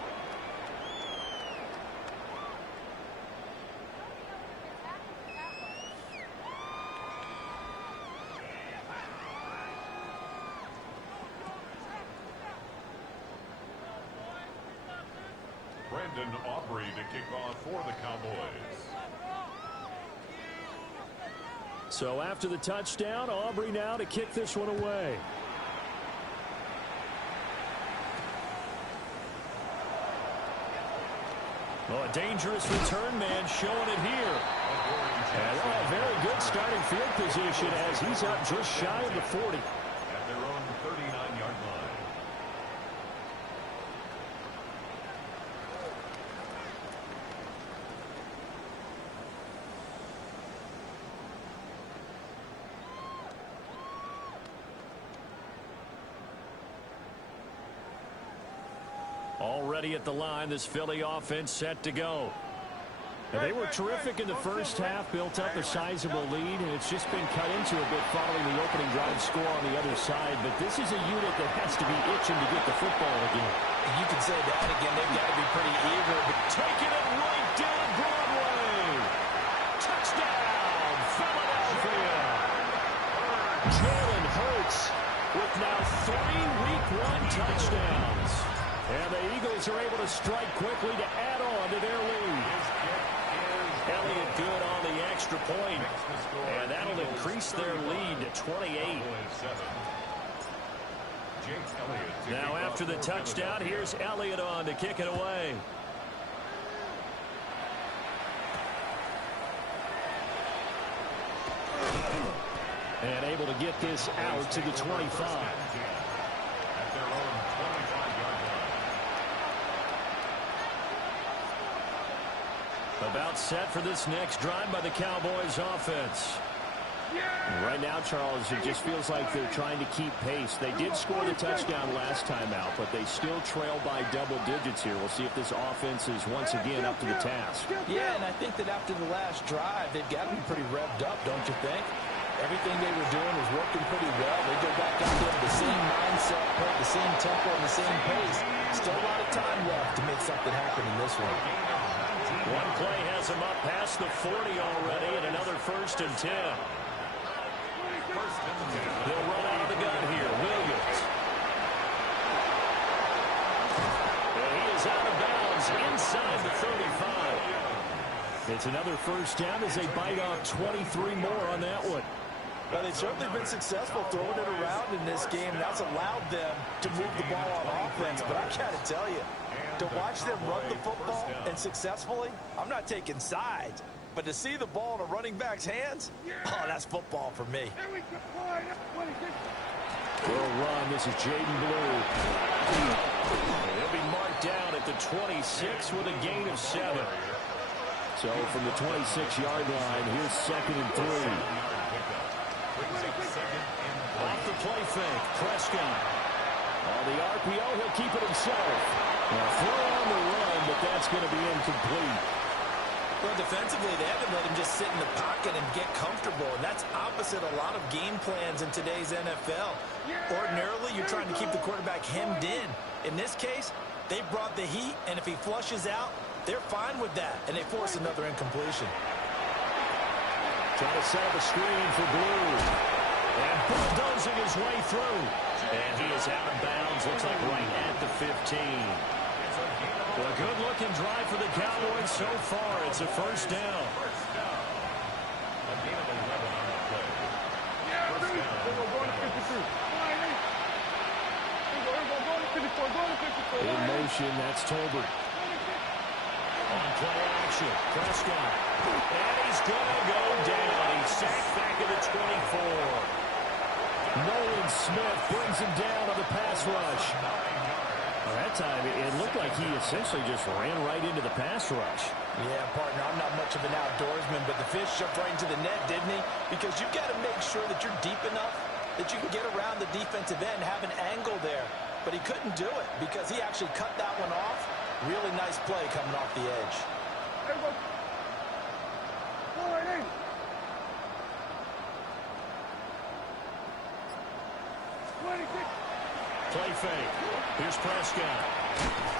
Brandon Aubrey to kick off for the Cowboys. So after the touchdown, Aubrey now to kick this one away. Oh, a dangerous return man showing it here. And a very good starting field position as he's up just shy of the 40. At their own 39-yard line. Already at the line, this Philly offense set to go. And they were terrific in the first half, built up a sizable lead, and it's just been cut into a bit following the opening drive score on the other side. But this is a unit that has to be itching to get the football again. You could say that again. They've got to be pretty eager. Taking it right down Broadway. Touchdown, Philadelphia. Jalen Hurts with now 3 Week 1 touchdowns. And the Eagles are able to strike quickly to add on to their lead. Elliott good on the extra point. And that'll increase their lead to 28. Now after the touchdown, here's Elliott on to kick it away. And able to get this out to the 25. About set for this next drive by the Cowboys offense. Right now, Charles, it just feels like they're trying to keep pace. They did score the touchdown last time out, but they still trail by double digits here. We'll see if this offense is once again up to the task. Yeah, and I think that after the last drive, they've got to be pretty revved up, don't you think? Everything they were doing was working pretty well. They go back out there with the same mindset, play the same tempo, and the same pace. Still a lot of time left to make something happen in this one. One play has him up past the 40 already, and another 1st and 10. They'll run out of the gun here. Williams. And he is out of bounds inside the 35. It's another 1st down as they bite off 23 more on that one. Well, they've certainly been successful throwing it around in this game. That's allowed them to move the ball on offense. But I got to tell you, to watch them run the football and successfully, I'm not taking sides. But to see the ball in a running back's hands, oh, that's football for me. Will run. This is Jaden Blue. He'll be marked down at the 26 with a gain of 7. So from the 26-yard line, here's 2nd and 3. Off the play fake, Prescott. On the RPO, he'll keep it himself. Now throw on the run, but that's going to be incomplete. Well, defensively, they haven't let him just sit in the pocket and get comfortable, and that's opposite a lot of game plans in today's NFL. Ordinarily, you're trying to keep the quarterback hemmed in. In this case, they brought the heat, and if he flushes out, they're fine with that, and they force another incompletion. Trying to set up a screen for Blue. And bulldozing his way through. And he is out of bounds. Looks like right at the 15. Well, a good-looking drive for the Cowboys so far. It's a 1st down. In motion, that's Tolbert. On play action, Prescott. And he's going to go down. He's sacked back at the 24. Nolan Smith brings him down on the pass rush. Well, that time, it looked like he essentially just ran right into the pass rush. Yeah, partner, I'm not much of an outdoorsman, but the fish jumped right into the net, didn't he? Because you've got to make sure that you're deep enough that you can get around the defensive end, have an angle there. But he couldn't do it because he actually cut that one off. Really nice play coming off the edge. Play fake. Here's Prescott.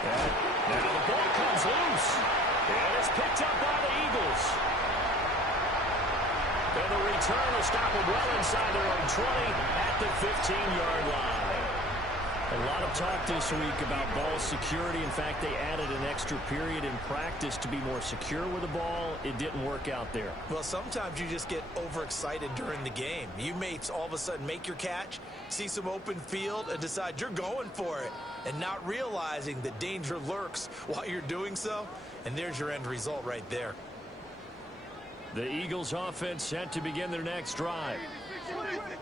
And now the ball comes loose. And it's picked up by the Eagles. And the return will stop them well inside their own 20 at the 15-yard line. A lot of talk this week about ball security. In fact, they added an extra period in practice to be more secure with the ball. It didn't work out there. Well, sometimes you just get overexcited during the game. You may all of a sudden make your catch, see some open field, and decide you're going for it, and not realizing that danger lurks while you're doing so. And there's your end result right there. The Eagles offense set to begin their next drive.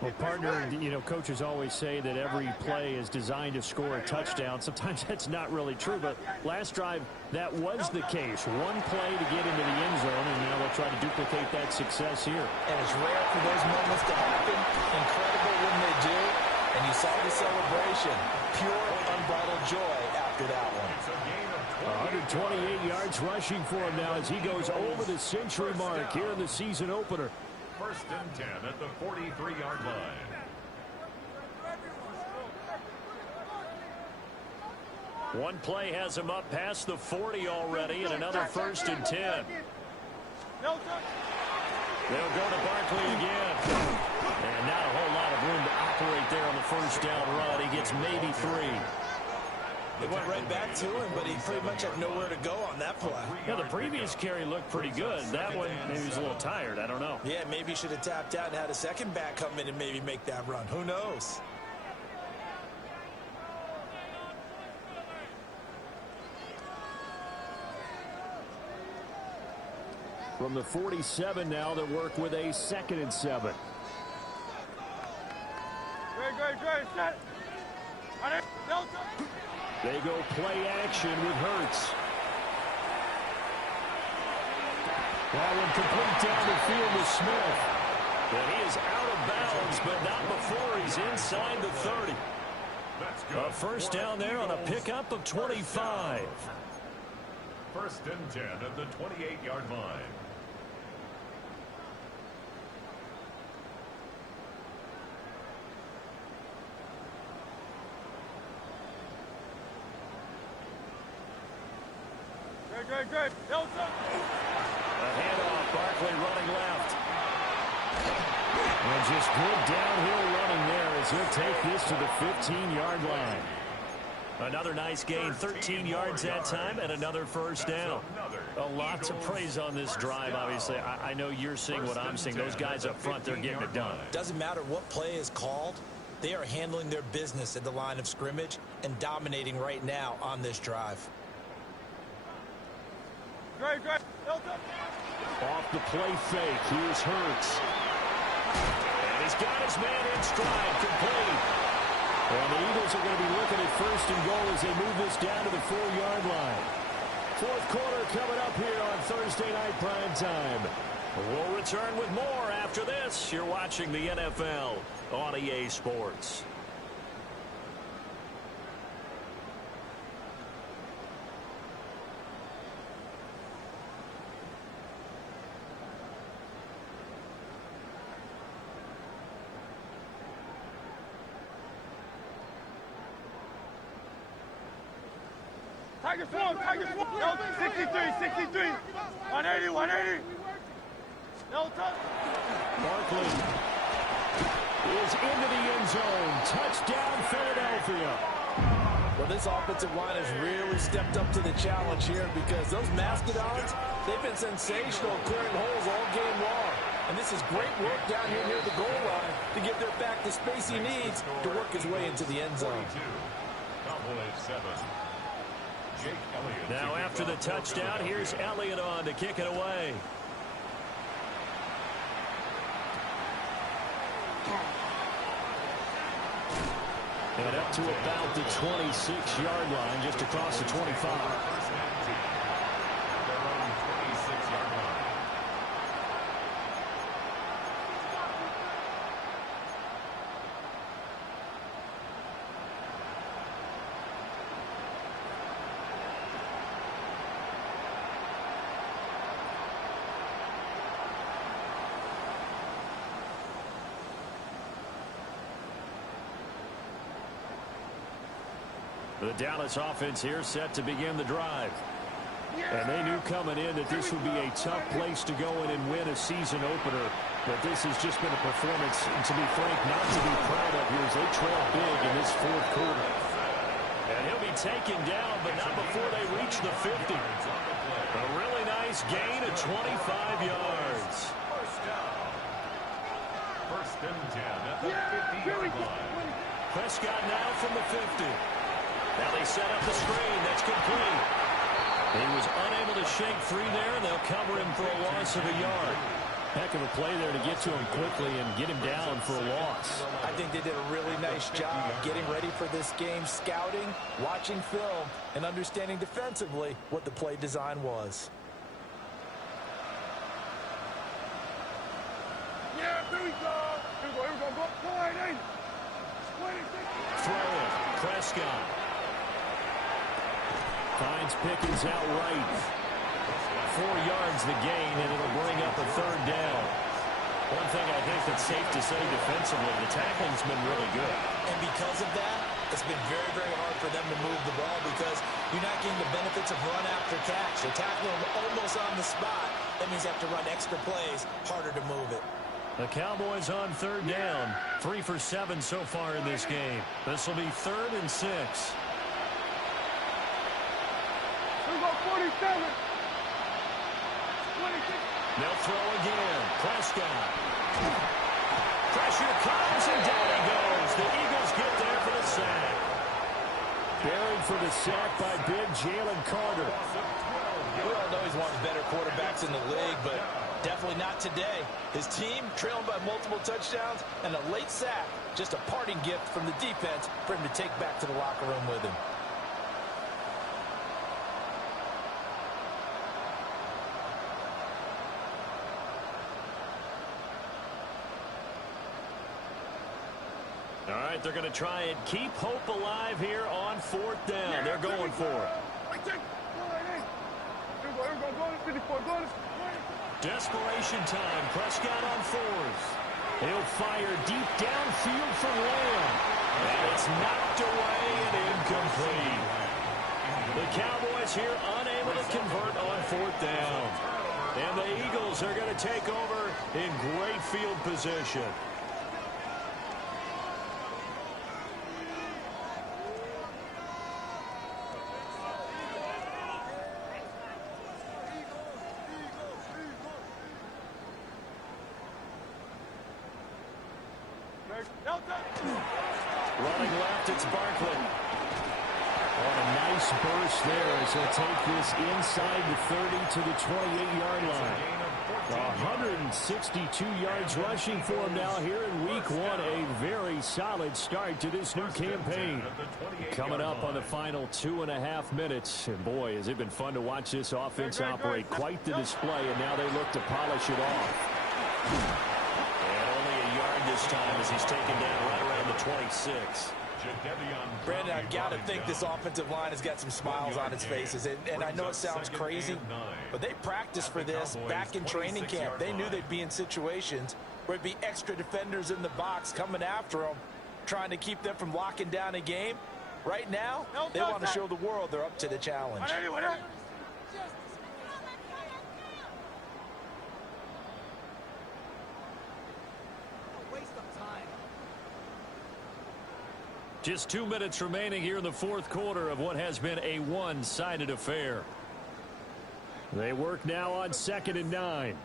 Well, partner, you know, coaches always say that every play is designed to score a touchdown. Sometimes that's not really true, but last drive, that was the case. One play to get into the end zone, and now they'll try to duplicate that success here. And it's rare for those moments to happen. Incredible when they do. And you saw the celebration. Pure, unbridled joy after that one. 128 yards rushing for him now as he goes over the century mark here in the season opener. 1st and 10 at the 43-yard line. One play has him up past the 40 already, and another 1st and 10. They'll go to Barkley again. And not a whole lot of room to operate there on the 1st down run. He gets maybe 3. They went right back to him, but he pretty much had nowhere to go on that play. Yeah, the previous carry looked pretty good. That one, maybe he was a little tired. I don't know. Yeah, maybe he should have tapped out and had a second back come in and maybe make that run. Who knows? From the 47 now, they work with a 2nd and 7. They go play action with Hurts. That one complete down the field to Smith. And he is out of bounds, but not before he's inside the 30. A 1st down there on a pickup of 25. 1st and 10 at the 28-yard line. Great. A handoff, Barkley running left. And just good downhill running there as he'll take this to the 15-yard line. Another nice gain, 13 yards that time, and another first down. A lot to praise on this drive, obviously. I know you're seeing what I'm seeing. Those guys up front, they're getting it done. Doesn't matter what play is called. They are handling their business at the line of scrimmage and dominating right now on this drive. Great. Off the play fake, here's Hurts. And he's got his man in stride, complete. And the Eagles are going to be looking at first and goal as they move this down to the 4-yard line. Fourth quarter coming up here on Thursday Night Prime Time. We'll return with more after this. You're watching the NFL on EA Sports. Tigers one. 63. 180. Barkley is into the end zone. Touchdown, Philadelphia. Well, this offensive line has really stepped up to the challenge here because those Mastodons, they've been sensational clearing holes all game long. And this is great work down here near the goal line to give their back the space he needs to work his way into the end zone. Now after the touchdown, here's Elliott on to kick it away. And up to about the 26-yard line, just across the 25. The Dallas offense here set to begin the drive. And they knew coming in that this would be a tough place to go in and win a season opener. But this has just been a performance, and to be frank, not to be proud of here as they trail big in this fourth quarter. And he'll be taken down, but not before they reach the 50. A really nice gain of 25 yards. First and 10 at the 50-yard line. Prescott now from the 50. Now they set up the screen. That's complete. He was unable to shake free there, and they'll cover him for a loss of a yard. Heck of a play there to get to him quickly and get him down for a loss. I think they did a really nice job getting ready for this game, scouting, watching film, and understanding defensively what the play design was. Yeah, here we go. Go ahead, 26. Throw it. Prescott. Finds Pickens out right. 4 yards the gain, and it'll bring up a third down. One thing I think that's safe to say defensively, the tackling's been really good. And because of that, it's been very, very hard for them to move the ball because you're not getting the benefits of run after catch. They're tackling them almost on the spot. That means they have to run extra plays, harder to move it. The Cowboys on third down. 3 for 7 so far in this game. This will be 3rd and 6. We got 47. 26. They'll throw again. Prescott. Pressure comes, and down he goes. The Eagles get there for the sack. Buried for the sack by big Jalen Carter. We all know he's one of the better quarterbacks in the league, but definitely not today. His team trailing by multiple touchdowns and a late sack. Just a parting gift from the defense for him to take back to the locker room with him. All right, they're going to try and keep hope alive here on 4th down. They're going for it. Desperation time. Prescott on 4th. He'll fire deep downfield for Lamb. And it's knocked away and incomplete. The Cowboys here unable unable to convert on 4th down. And the Eagles are going to take over in great field position. Running left, it's Barkley. On a nice burst there as he'll take this inside the 30 to the 28-yard line. 162 yards rushing for him now here in week 1. A very solid start to this new campaign. Coming up on the final 2.5 minutes. And boy, has it been fun to watch this offense operate. Quite the display, and now they look to polish it off. This time as he's taken down right around the 26. Brandon, I've got to think this offensive line has got some smiles on its faces. And I know it sounds crazy, but they practiced for this back in training camp. They knew they'd be in situations where it'd be extra defenders in the box coming after them, trying to keep them from locking down a game. Right now, they want to show the world they're up to the challenge. Just 2 minutes remaining here in the 4th quarter of what has been a one-sided affair. They work now on 2nd and 9.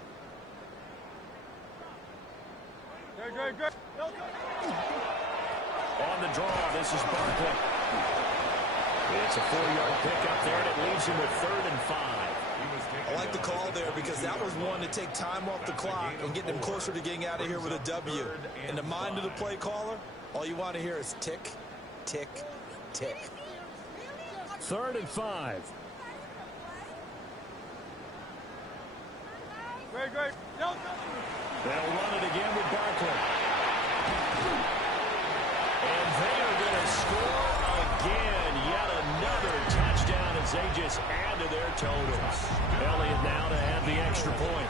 On the draw, this is Barkley. It's a 4-yard pickup there, and it leaves him with 3rd and 5. I like the call there because that was one to take time off the clock and get them closer to getting out of here with a W. In the mind of the play caller, all you want to hear is tick, tick, tick. 3rd and 5. Great. They'll run it again with Barkley. And they are going to score again. Yet another touchdown as they just add to their totals. Elliott now to add the extra point.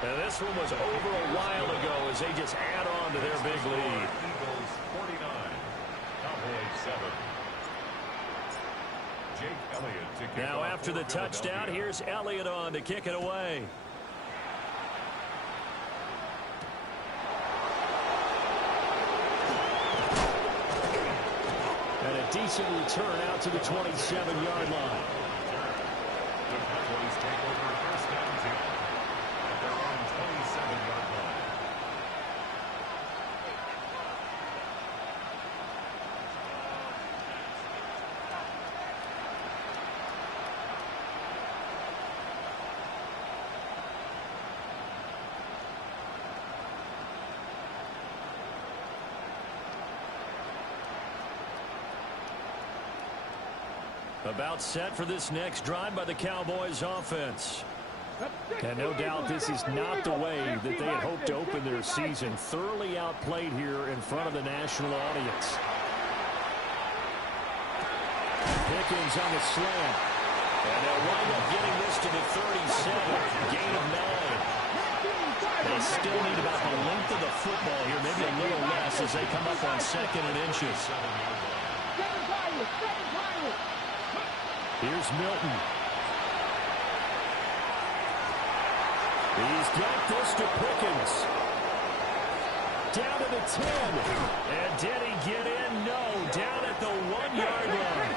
And this one was over a while ago as they just add on to their big lead. Eagles 49, Cowboys 7. Jake Elliott to kick Now off after the for touchdown, Philadelphia. here's Elliott on to kick it away. And a decent return out to the 27-yard line. The Cowboys take over first down 10 at their own 27-yard line. About set for this next drive by the Cowboys offense. And no doubt this is not the way that they had hoped to open their season. Thoroughly outplayed here in front of the national audience. Pickens on the slant. And they'll wind up getting this to the 37. Gain of 9. They still need about the length of the football here, maybe a little less as they come up on 2nd and inches. Here's Milton. He's got this to Pickens. Down to the 10. And did he get in? No. Down at the 1-yard line.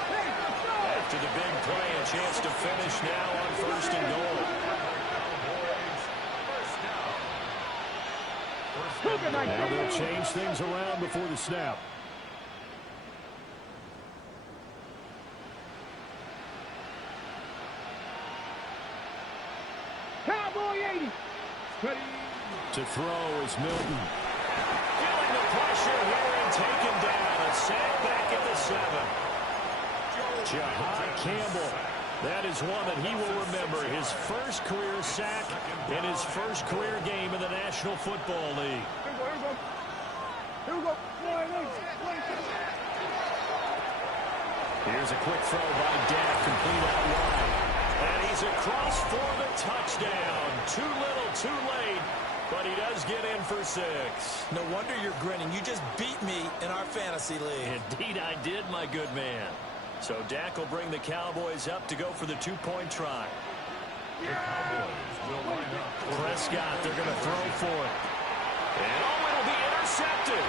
After the big play, a chance to finish now on 1st and goal. Now they'll change things around before the snap. To throw is Milton. Feeling the pressure here and taken down. A sack back at the 7. Jahad Campbell. That is one that he will remember. His first career sack in his first career game in the National Football League. Here we go. Here's a quick throw by Dak, complete out wide. And he's across for the touchdown. Too little, too late. But he does get in for 6. No wonder you're grinning. You just beat me in our fantasy league. Indeed I did, my good man. So Dak will bring the Cowboys up to go for the two-point try. The Cowboys will line up. Prescott, they're going to throw for it. And it'll be intercepted.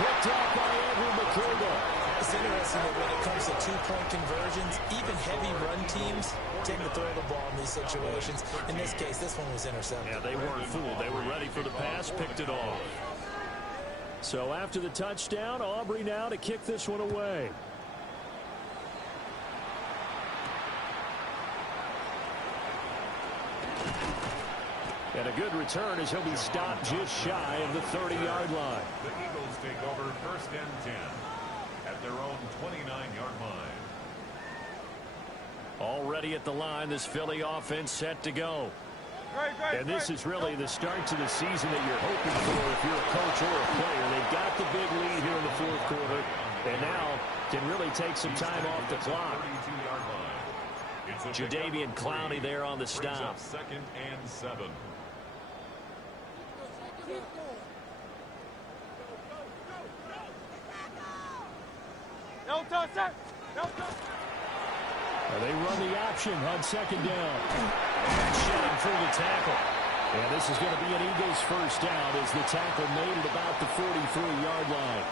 Picked up by Andrew McCurdy. It's interesting that when it comes to two-point conversions, even heavy run teams tend to throw the ball in these situations. In this case, this one was intercepted. Yeah, they weren't fooled. They were ready for the pass, picked it off. So after the touchdown, Aubrey now to kick this one away. And a good return as he'll be stopped just shy of the 30-yard line. The Eagles take over 1st and 10 at their own 29-yard line. Already at the line, this Philly offense set to go. And this is really the start to the season that you're hoping for if you're a coach or a player. They've got the big lead here in the fourth quarter, and now can really take some time off the clock. Jadeveon Clowney there on the stop. 2nd and 7. They run the option on 2nd down. And shedding through the tackle. And this is going to be an Eagles first down as the tackle made it about the 43-yard line.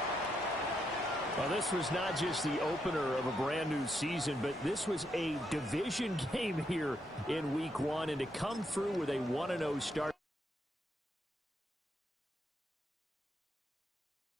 Well, this was not just the opener of a brand new season, but this was a division game here in week 1. And to come through with a 1-0 start.